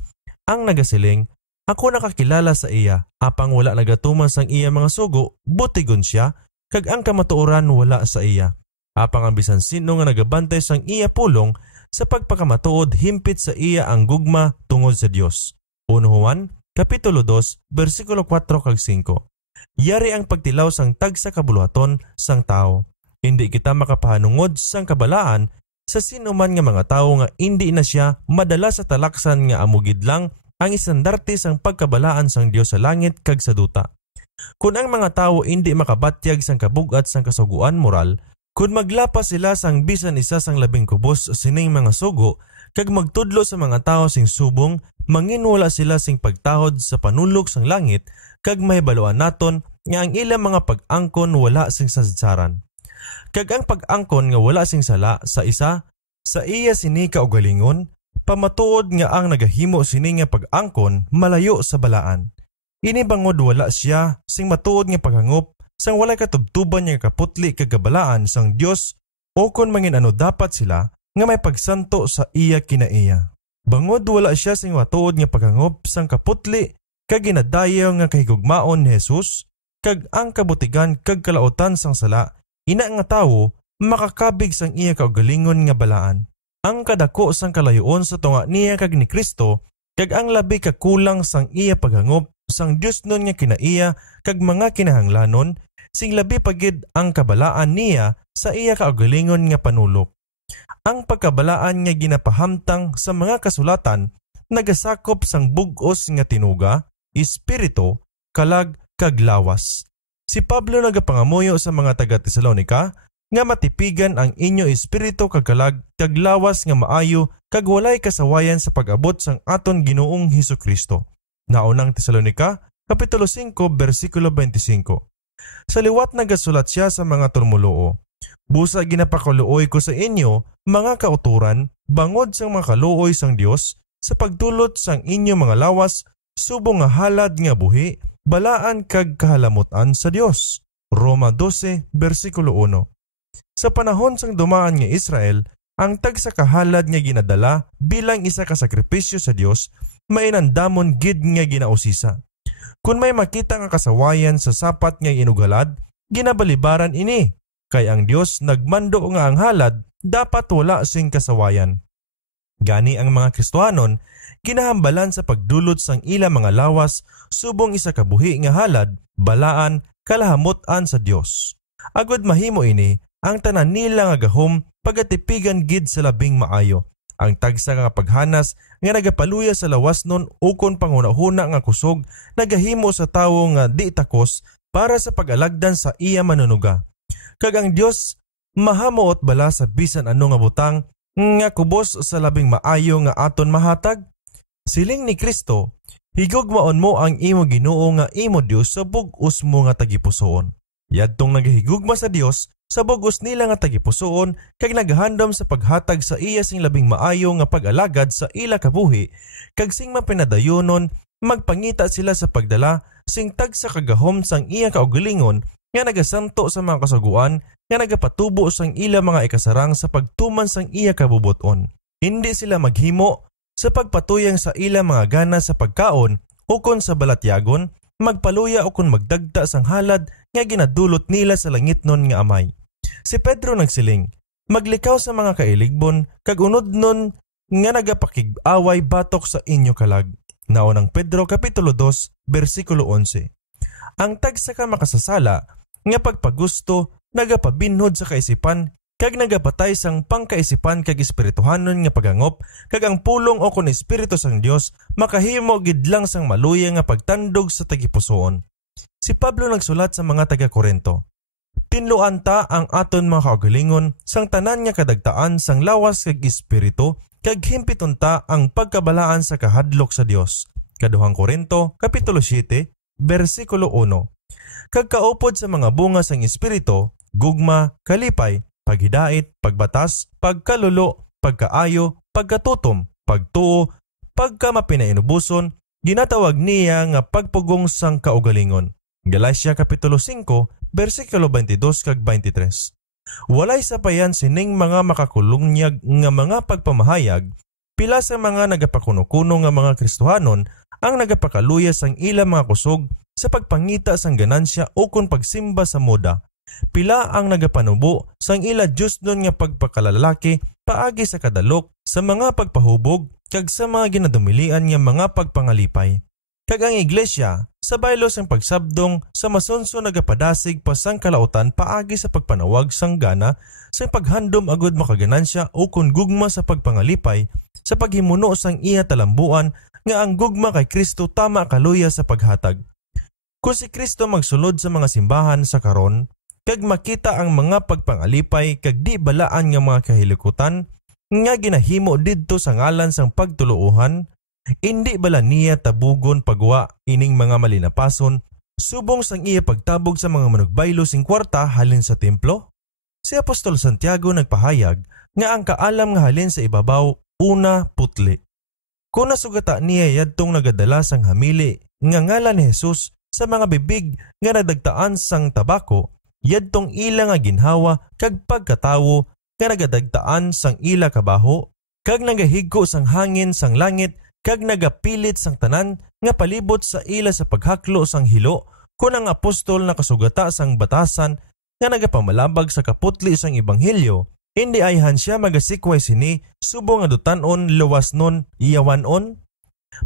Ang nagasiling, ako nakakilala sa iya, apang wala nagatuman sang iya mga sugo, butigon siya, kag ang kamatuoran wala sa iya. Apang ang bisan sino nga nagabantay sang iya pulong, sa pagpakamatuod himpit sa iya ang gugma tungod sa Dios. 1 Juan Kapitulo 2, versikulo 4 kag 5. Yari ang pagtilaw sang tagsa kabuluhaton sang tao. Hindi kita makapahanungod sang kabalaan sa sinuman nga mga tawo nga hindi na siya madala sa talaksan nga amugid lang ang istandarte sang pagkabalaan sang Dios sa langit kag sa duta. Kung ang mga tawo hindi makabatyag sang kabugat sang kasuguan moral, kung maglapas sila sang bisan isa sang labing kubos sining mga sugo, kag magtudlo sa mga tawo sing subong, manginwala sila sing pagtahod sa panulok sang langit, kag mahibaluan naton nga ang ilang mga pag-angkon wala sing sasaran. Kag ang pag-angkon nga wala sing sala sa isa, sa iya sini kaugalingon, pamatuod nga ang nagahimo sini nga pag-angkon malayo sa balaan. Ini bangod wala siya sing matuod nga paghangop sang walay katubtuban nga kaputli kag kabalaan sang Dios o kon mangin ano dapat sila nga may pagsanto sa iya kinaiya. Bangod wala siya sing matuod nga paghangop sang kaputli kag ginadayaw nga kahigugmaon ni Jesus kag ang kabutigan kag kalautan sang sala, ina nga tawo makakabig sang iya kaugalingon nga balaan. Ang kadako sang kalayoon sa tunga niya kag ni Kristo kag ang labi kakulang sang iya paghangop sang Dios nun nga kinaiya kag mga kinahanglanon, sing labi pagid ang kabalaan niya sa iya kaugalingon nga panulok. Ang pagkabalaan nga ginapahamtang sa mga kasulatan nagasakop sang bug-os nga tinuga, espiritu, kalag kag lawas. Si Pablo nagapangamuyo sa mga taga-Tesalonica nga matipigan ang inyo espiritu kag kalag kag lawas nga maayo kag walay kasawayan sa pag-abot sang aton Ginoong Hesukristo. Naunang Tesalonica, Kapitulo 5, versikulo 25. Sa liwat nagasulat siya sa mga tumuluo, busa ginapakaluoy ko sa inyo, mga kauturan, bangod sang mga kaluoy sang Dios, sa pagdulot sang inyo mga lawas, subong nga halad nga buhi, balaan kag kahalamutan sa Dios. Roma 12, versikulo 1. Sa panahon sang dumaan nga Israel, ang tag sa kahalad nga ginadala bilang isa ka sakripisyo sa Dios, mainandamon gid nga ginausisa. Kung may makita nga kasawayan sa sapat nga inugalad, ginabalibaran ini, kay ang Dios nagmando nga ang halad dapat wala sing kasawayan. Gani ang mga Kristohanon ginahambalan sa pagdulot sang ila mga lawas subong isa ka buhi nga halad, balaan, kalahamutan sa Dios. Agod mahimo ini ang tanan nila nga gahom pagatipigan gid sa labing maayo. Ang tagsa nga paghanas nga nagapaluya sa lawas nun ukon panghuna-huna nga kusog nagahimo sa tawo nga di takos para sa pag-alagdan sa iya manunuga. Kag ang Dios mahamuot bala sa bisan ano nga butang nga kubos sa labing maayo nga aton mahatag? Siling ni Kristo, higugmaon mo ang imo Ginoo nga imo Dios sa bug-os mo nga tagipusoon. Yadtong nagahigugma sa Dios sa bugos nila nga tagipusoon kag naghandom sa paghatag sa iya sing labing maayo nga pag-alagad sa ila kabuhi kag sing mapinadayonon magpangita sila sa pagdala sing tag sa kagahom sang iya kaugalingon nga nagasanto sa mga kasaguan nga nagapatubo sang ila mga ikasarang sa pagtuman sang iya kabubuton. Hindi sila maghimo sa pagpatuyang sa ila mga gana sa pagkaon ukon sa balatyagon, magpaluya o kung magdagta sang halad nga ginadulot nila sa langit nun nga amay. Si Pedro nagsiling, maglikaw sa mga kailigbon, kag unod nun nga nagapakig-away batok sa inyo kalag. Naunang Pedro Kapitulo 2, versikulo 11. Ang tagsa ka makasasala, nga pagpagusto, nagapabinhod sa kaisipan, kag nagapatay sang pangkaisipan kag espirituhanon nga pagangop, kag ang pulong o kun espiritu sang Dios, makahimo gid lang sang maluya nga pagtandog sa tagipusoon. Si Pablo nagsulat sa mga taga-Korinto, tinluan ta ang aton mga kaugalingon sang tanan nga kadagtaan sang lawas kag espiritu kag himpiton ta ang pagkabalaan sa kahadlok sa Dios. Kaduhang Korinto, Kapitulo 7, versikulo 1. Kag kaupod sa mga bunga sang espiritu, gugma, kalipay, paghidait, pagbatas, pagkalulo, pagkaayo, pagkatutom, pagtuo, pagkamapinainubuson, ginatawag niya nga pagpugong sang kaugalingon. Galacia Kapitulo 5, versikulo 22 kag 23. Walay sapayan sining mga makakulungyag nga mga pagpamahayag, pila sa mga nagapakuno-kuno nga mga Kristohanon ang nagapakaluya sang ila mga kusog sa pagpangita sang ganansya o kun pagsimba sa moda. Pila ang nagapanubo sang ila Diyos nun nga pagpakalalaki paagi sa kadalok sa mga pagpahubog kag sa mga ginadumilian nga mga pagpangalipay. Kag ang iglesia, sa baylo sang pagsabdong sa masonso nagapadasig pa sang kalautan paagi sa pagpanawag sang gana sa paghandom agud makaganansya o kun gugma sa pagpangalipay sa paghimuno sang iya talambuan nga ang gugma kay Kristo tama kaluya sa paghatag. Kung si Kristo magsulod sa mga simbahan sa karon, kag makita ang mga pagpangalipay kag di balaan nga mga kahilikutan nga ginahimo didto sa ngalan sang pagtuluohan, hindi bala niya tabugon pagwa ining mga malinapason subong sang iya pagtabog sa mga manugbaylo sing kwarta halin sa templo? Si Apostol Santiago nagpahayag nga ang kaalam nga halin sa ibabaw una putli. Kung nasugata niya yadtong nagadala sang hamili nga ngalan ni Jesus sa mga bibig nga nadagtaan sang tabako, yadtong ila nga ginhawa kag pagkatawo nga nagadagtaan sang ila kabaho, kag nagahigko sang hangin sang langit, kag nagapilit sang tanan nga palibot sa ila sa paghaklo sang hilo, kun ang apostol nakasugata sang batasan nga nagapamalabag sa kaputli sang ebanghelyo, hindi ayhan siya magasikway sini subong nga dutanon luwasnon iyawanon.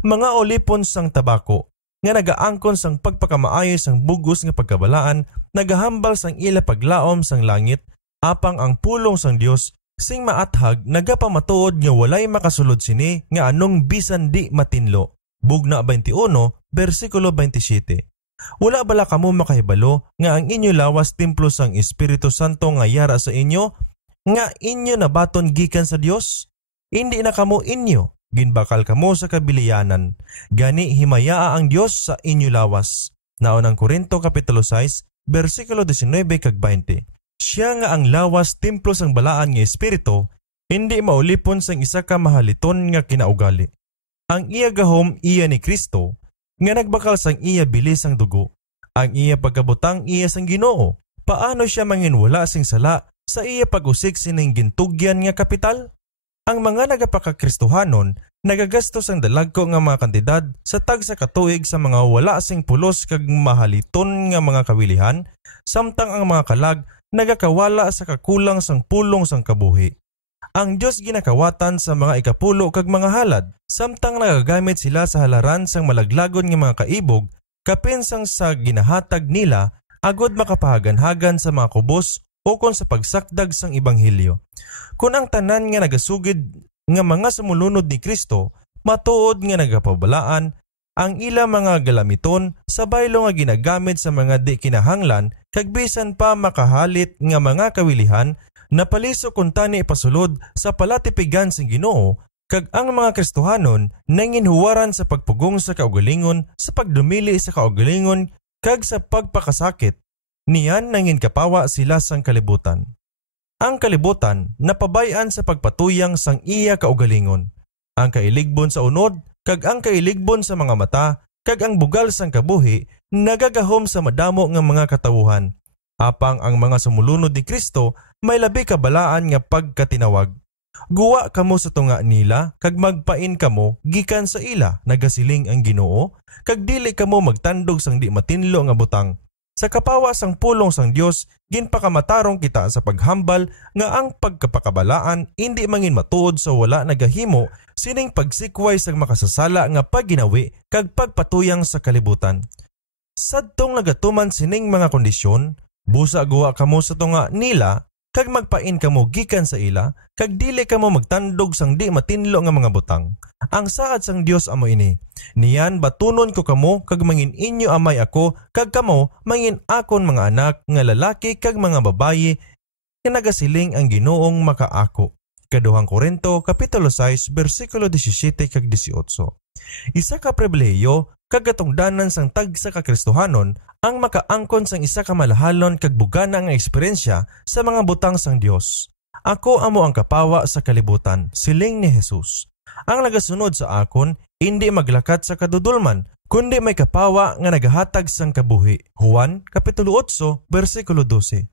Mga olipon sang tabako nga nagaangkon sang pagpakamaayo sang bugos nga pagkabalaan, nagahambal sang ila paglaom sang langit, apang ang pulong sang Dios sing maathag nagapamatuod nga walay makasulod sini nga anong bisan di matinlo. Bugna 21, versikulo 27. Wala bala kamo makahibalo nga ang inyo lawas templo sang Espiritu Santo nga yara sa inyo, nga inyo nabaton gikan sa Dios? Hindi na kamo inyo, ginbakal kamo sa kabiliyanan. Gani himayaa ang Dios sa inyo lawas. Naunang Korinto kapitulo 6, versikulo 19 kag 20. Siya nga ang lawas templo sang balaan nga espiritu, hindi maulipon sang isa ka mahaliton nga kinaugali. Ang iya gahom iya ni Kristo, nga nagbakal sang iya bilis sang dugo. Ang iya pagkabutang iya sang Ginoo, paano siya manginwala sing sala sa iya pag-usik sining gintugyan nga kapital? Ang mga nagapakakristohanon, nagagastos ang dalagko nga mga kantidad sa tag sa katuig sa mga wala sing pulos kag mahaliton nga mga kawilihan, samtang ang mga kalag nagakawala sa kakulang sang pulong sang kabuhi. Ang Diyos ginakawatan sa mga ikapulo kag mga halad, samtang nagagamit sila sa halaran sang malaglagon nga mga kaibog, kapinsang sa ginahatag nila, agod makapahagan-hagan sa mga kubos o kon sa pagsakdag sang ebanghelyo. Kung ang tanan nga nagasugid nga mga sumulunod ni Kristo, matuod nga nagapabalaan, ang ila mga galamiton sa baylo nga ginagamit sa mga di kinahanglan kag bisan pa makahalit nga mga kawilihan na paliso kung tani ipasulod sa palatipigan sing Ginoo, kag ang mga Kristohanon nanginhuwaran sa pagpugong sa kaugalingon, sa pagdumili sa kaugalingon kag sa pagpakasakit, niyan nanginkapawa sila sang kalibutan. Ang kalibutan napabayan sa pagpatuyang sang iya kaugalingon, ang kailigbon sa unod kag ang kailigbon sa mga mata, kag ang bugal sang kabuhi, nagagahom sa madamo nga mga katawuhan. Apang ang mga sumulunod ni Kristo, may labi kabalaan nga pagkatinawag. Guwa kamo sa tunga nila, kag magpain kamo, gikan sa ila, nagasiling ang Ginoo, kag dili kamo magtandog sang di matinlo nga butang. Sa kapawa sang pulong sang Dios, ginpakamatarong kita sa paghambal nga ang pagkapakabalaan hindi mangin matuod sa wala nagahimo sining pagsikway sang makasasala nga pagginawi kag pagpatuyang sa kalibutan. Sadtong nagatuman sining mga kondisyon, busa guwa kamo sa tunga nila kag magpain kamo gikan sa ila, kag dili kamo magtandog sang di matinlo nga mga butang. Ang saad sang Dios amo ini. Niyan batunon ko kamo kag mangin inyo amay ako, kag kamo mangin akon mga anak nga lalaki kag mga babayi nga nagasiling ang Ginoong makaako. Kaduhang Korinto kapitulo 6 bersikulo 17 kag 18. Isa ka pribilehiyo kag katungdanan sang tagsa ka Kristohanon ang makaangkon sang isa ka malahalon kag bugana nga eksperyensya sa mga butang sang Dios. Ako amo ang kapawa sa kalibutan, siling ni Jesus. Ang nagasunod sa akon, hindi maglakat sa kadudulman, kundi may kapawa nga nagahatag sang kabuhi. Juan kapitulo 8 bersikulo 12.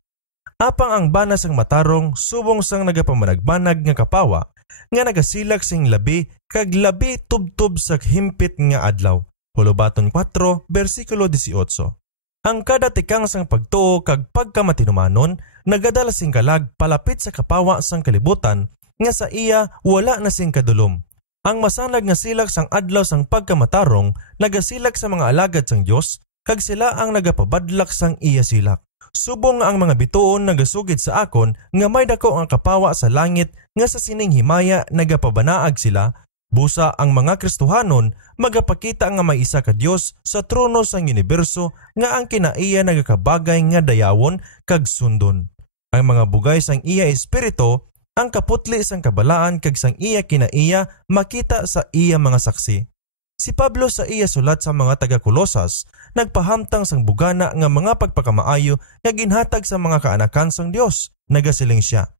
Apang ang bana sang matarong subong sang nagapamanagbanag nga kapawa, nga nagasilak sing labi kag labi tubtob sa himpit nga adlaw. Hulubaton 4 bersikulo 18. Ang kada tikang sang pagtuo kag pagkamatinumanon, nagadala sing kalag palapit sa kapawa sang kalibutan, nga sa iya wala na sing kadulom. Ang masanag nga silak sang adlaw sang pagkamatarong nagasilak sa mga alagad sang Dios kag sila ang nagapabadlak sang iya silak. Subong nga ang mga bituon nagasugid sa akon nga may dako ang kapawa sa langit nga sa sining himaya nagapabanaag sila. Busa ang mga Kristohanon magapakita nga may isa ka Dios sa trono sang universo nga ang kinaiya nagakabagay nga dayawon kag sundon. Ang mga bugay sang iya espiritu ang kaputli sang kabalaan kag sang iya kinaiya makita sa iya mga saksi. Si Pablo sa iya sulat sa mga taga-Kolosas nagpahamtang sang bugana nga mga pagpakamaayo nga ginhatag sa mga kaanakan sang Dios. Nagasiling siya,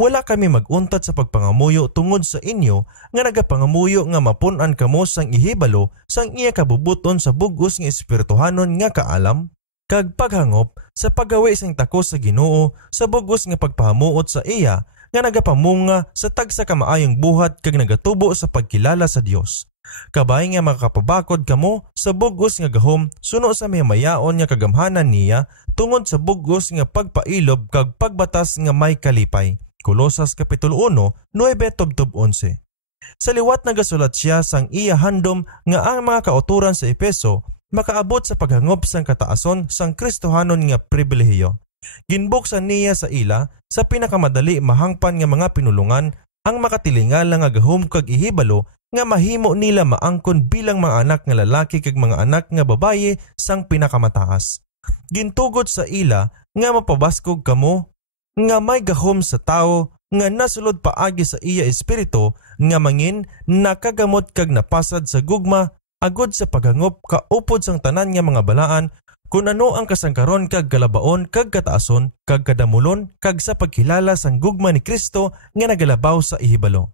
wala kami maguntat sa pagpangamuyo tungod sa inyo nga nagapangamuyo nga mapun-an kamo sang ihibalo sang iya kabubuton sa bugos nga espirituhanon nga kaalam kag paghangop sa paggawi sang takos sa Ginoo sa bugos nga pagpahamuot sa iya nga nagapamunga sa tagsa ka maayong buhat kag nagatubo sa pagkilala sa Dios. Kabay nga makapabakod kamo sa bugos nga gahom suno sa mayaon nga kagamhanan niya tungod sa bugos nga pagpailob kag pagbatas nga may kalipay. Kolosas Kapitulo 1, 9-11. Sa liwat nagasulat siya sang iya handom nga ang mga kauturan sa Efeso makaabot sa paghangop sang kataason sang Kristohanon nga pribilehiyo. Ginbuksan niya sa ila sa pinakamadali mahangpan nga mga pinulungan ang makatilingala nga gahom kag ihibalo nga mahimo nila maangkon bilang mga anak nga lalaki kag mga anak nga babaye sang pinakamataas. Gintugod sa ila nga mapabaskog kamo nga may gahom sa tao nga nasulod paagi sa iya espiritu nga mangin nakagamot kag napasad sa gugma agod sa paghangop kaupod sang tanan nga mga balaan kung ano ang kasangkaron kag kalabaon kag kataason kag kadamulon kag sa pagkilala sang gugma ni Kristo nga nagalabaw sa ihibalo.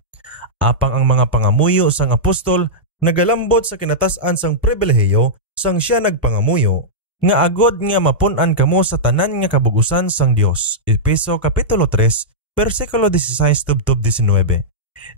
Apang ang mga pangamuyo sang apostol nagalambot sa kinatasan sang pribilehiyo sang siya nagpangamuyo nga agod nga mapun-an kamo sa tanan nga kabugusan sang Dios. Efeso Kapitulo 3, versikulo 16-19.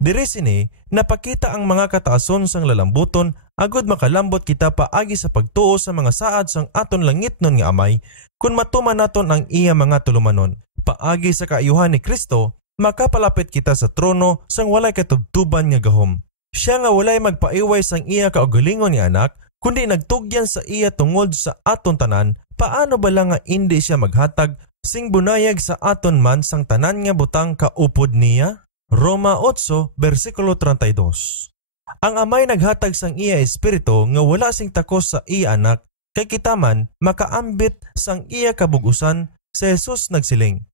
Diri sini napakita ang mga kataason sang lalambuton agod makalambot kita paagi sa pagtuo sa mga saad sang aton langitnon nga amay kun matuman naton ang iya mga tulumanon. Paagi sa kaayuhan ni Kristo makapalapit kita sa trono sang walay katubtuban nga gahom. Siya nga walay magpaiway sang iya kaugalingon nga anak kundi nagtugyan sa iya tungod sa aton tanan. Paano bala nga hindi siya maghatag sing bunayag sa aton man sang tanan nga butang kaupod niya? Roma 8, versikulo 32. Ang amay naghatag sang iya espiritu nga wala sing takos sa iya anak kay kita man makaambit sang iya kabugusan. Sa Jesus nagsiling,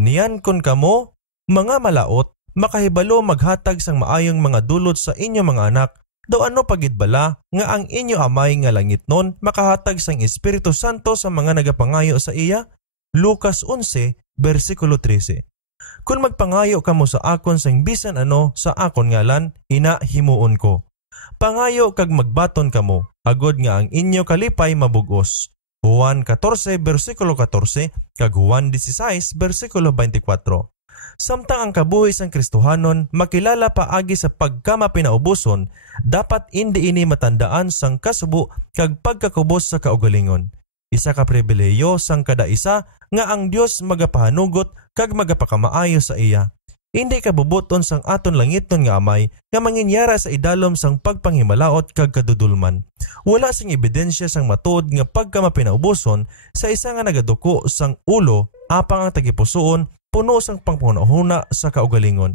niyan kon kamo mga malaot makahibalo maghatag sang maayong mga dulot sa inyo mga anak. Daw ano pagidbala nga ang inyo amay nga langitnon makahatag sang Espiritu Santo sa mga nagapangayo sa iya? Lucas 11, versikulo 13. Kung magpangayo kamo sa akon sang bisan ano sa akon ngalan, ina himuon ko. Pangayo kag magbaton kamo, agod nga ang inyo kalipay mabugos. Juan 14, versikulo 14, kag Juan 16, versikulo 24. Samtang ang kabuhi sang Kristohanon makilala paagi sa pagkamapinaubuson, dapat hindi ini matandaan sang kasubo kag pagkakubos sa kaugalingon. Isa ka pribileyo sang kada isa nga ang Dios magapahanugot kag magapakamaayo sa iya. Hindi kabubuton sang aton langitnon nga amay nga manginyara sa idalom sang pagpanghimalaot kag kadudulman. Wala sing ebidensya sang matuod nga pagkamapinaubuson sa isa nga nagaduko sang ulo apang ang tagipusoon puno sang pangpunahuna sa kaugalingon.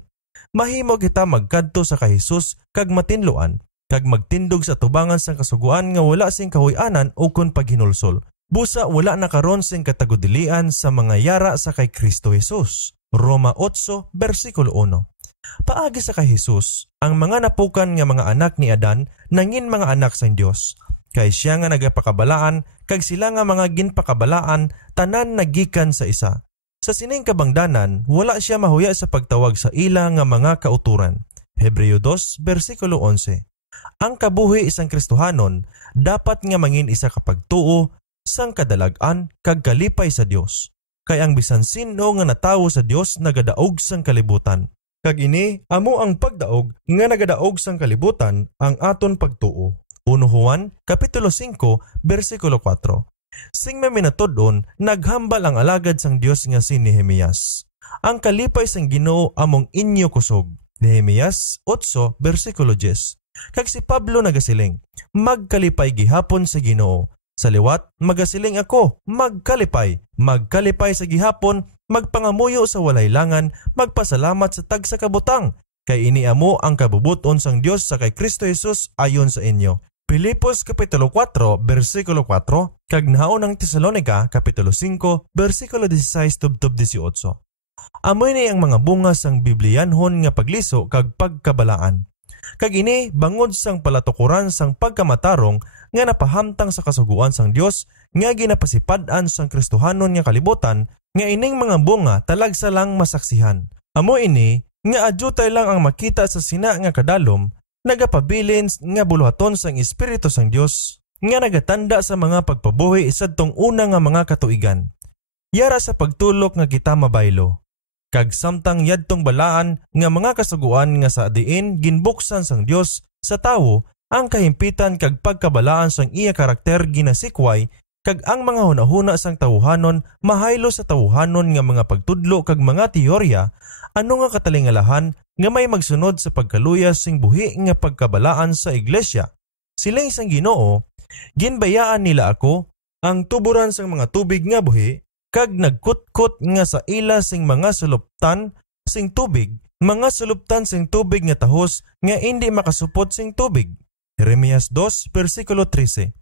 Mahimo kita magkadto sa kay Jesus kag matinluan, kag magtindog sa tubangan sang kasuguan nga wala sing kahuy-anan o kun paghinulsol. Busa wala na karon sing katagudilian sa mga yara sa kay Kristo Jesus. Roma 8, versikulo 1. Paagi sa kay Jesus, ang mga napukan nga mga anak ni Adan nangin mga anak sang Dios. Kay siya nga nagapakabalaan, kag sila nga mga ginpakabalaan, tanan nagikan sa isa. Sa sining kabangdanan, wala siya mahuya sa pagtawag sa ila nga mga kauturan. Hebreo 2, versikulo 11. Ang kabuhi isang Kristohanon, dapat nga mangin isa kapagtuo, sang kadalag-an, kag kalipay sa Dios. Kay ang bisan sino nga natawo sa Dios nagadaog sang kalibutan. Kag ini, amo ang pagdaog nga nagadaog sang kalibutan ang aton pagtuo. 1 Juan, Kapitulo 5, versikulo 4. Sing maminatodon, naghambal ang alagad sang Dios nga si Nehemias. Ang kalipay sang Ginoo among inyo kusog. Nehemias 8 bersikulo 10. Kag si Pablo nagasiling, magkalipay gihapon sa Ginoo. Sa liwat, magasiling ako, magkalipay sa gihapon, magpangamuyo sa walay langan, magpasalamat sa tagsa kabutang. Kay iniamo ang kabubuton sang Dios sa kay Kristo Jesus ayon sa inyo. Filipos kapitulo 4 bersikulo 4 kag naunang Tesalonica kapitulo 5 bersikulo 16 tubtob 18. Amoy ni ang mga bunga sang Biblianhon nga pagliso kag pagkabalaan. Kag ini bangod sang palatukuran sang pagkamatarong nga napahamtang sa kasuguan sang Dios nga ginapasipad-an sang Kristohanon nga kalibutan nga ining mga bunga talagsa lang masaksihan. Amo ini nga adyutay lang ang makita sa sina nga kadalom nagapabilin nga buluhaton sang Espiritu sang Dios nga nagatanda sa mga pagpabuhi isadtong una nga mga katuigan. Yara sa pagtulok nga kita mabaylo. Kag samtang yadtong balaan nga mga kasuguan nga sa diin ginbuksan sang Dios sa tawo ang kahimpitan kag pagkabalaan sang iya karakter ginasikway kag ang mga hunahuna sang tawuhanon mahaylo sa tawuhanon nga mga pagtudlo kag mga teorya ano nga katalingalahan nga may magsunod sa pagkaluyas sing buhi nga pagkabalaan sa iglesia. Sila isang Ginoo, ginbayaan nila ako ang tuburan sang mga tubig nga buhi kag nagkutkot nga sa ila sing mga suluptan sing tubig, mga suluptan sing tubig nga tahos nga hindi makasupot sing tubig. Jeremias 2 bersikulo 13.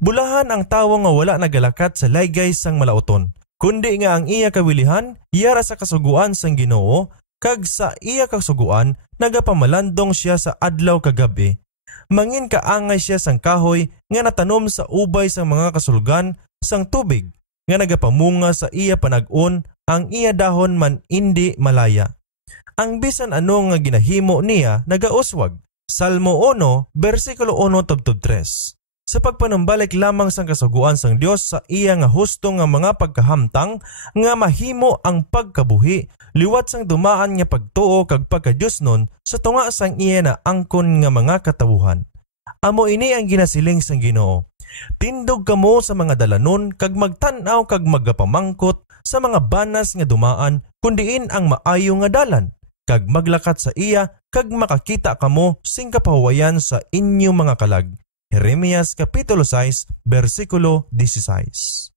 Bulahan ang tawo nga wala nagalakat sa laygay sang malauton, kundi nga ang iya kawilihan yara sa kasuguan sang Ginoo kag sa iya kasuguan nagapamalandong siya sa adlaw kagabi. Mangin kaangay siya sang kahoy nga natanom sa ubay sang mga kasulgan sang tubig nga nagapamunga sa iya panag-on, ang iya dahon man indi malaya. Ang bisan ano nga ginahimo niya nagauswag. Salmo 1, bersikulo 1 tubtob 3. Sa pagpanumbalik lamang sang kasuguan sang Dios sa iya nga husto nga mga pagkahamtang nga mahimo ang pagkabuhi, liwat sang dumaan nga pagtuo kag pagkadyusnon sa tunga sang iya na angkon nga mga katawuhan. Amo ini ang ginasiling sang Ginoo. Tindog kamo sa mga dalanon kag magtan-aw kag magapamangkot sa mga banas nga dumaan kundiin ang maayo nga dalan kag maglakat sa iya kag makakita kamo sing kapahuwayan sa inyo mga kalag. Jeremias kapitulo 6 bersikulo 16.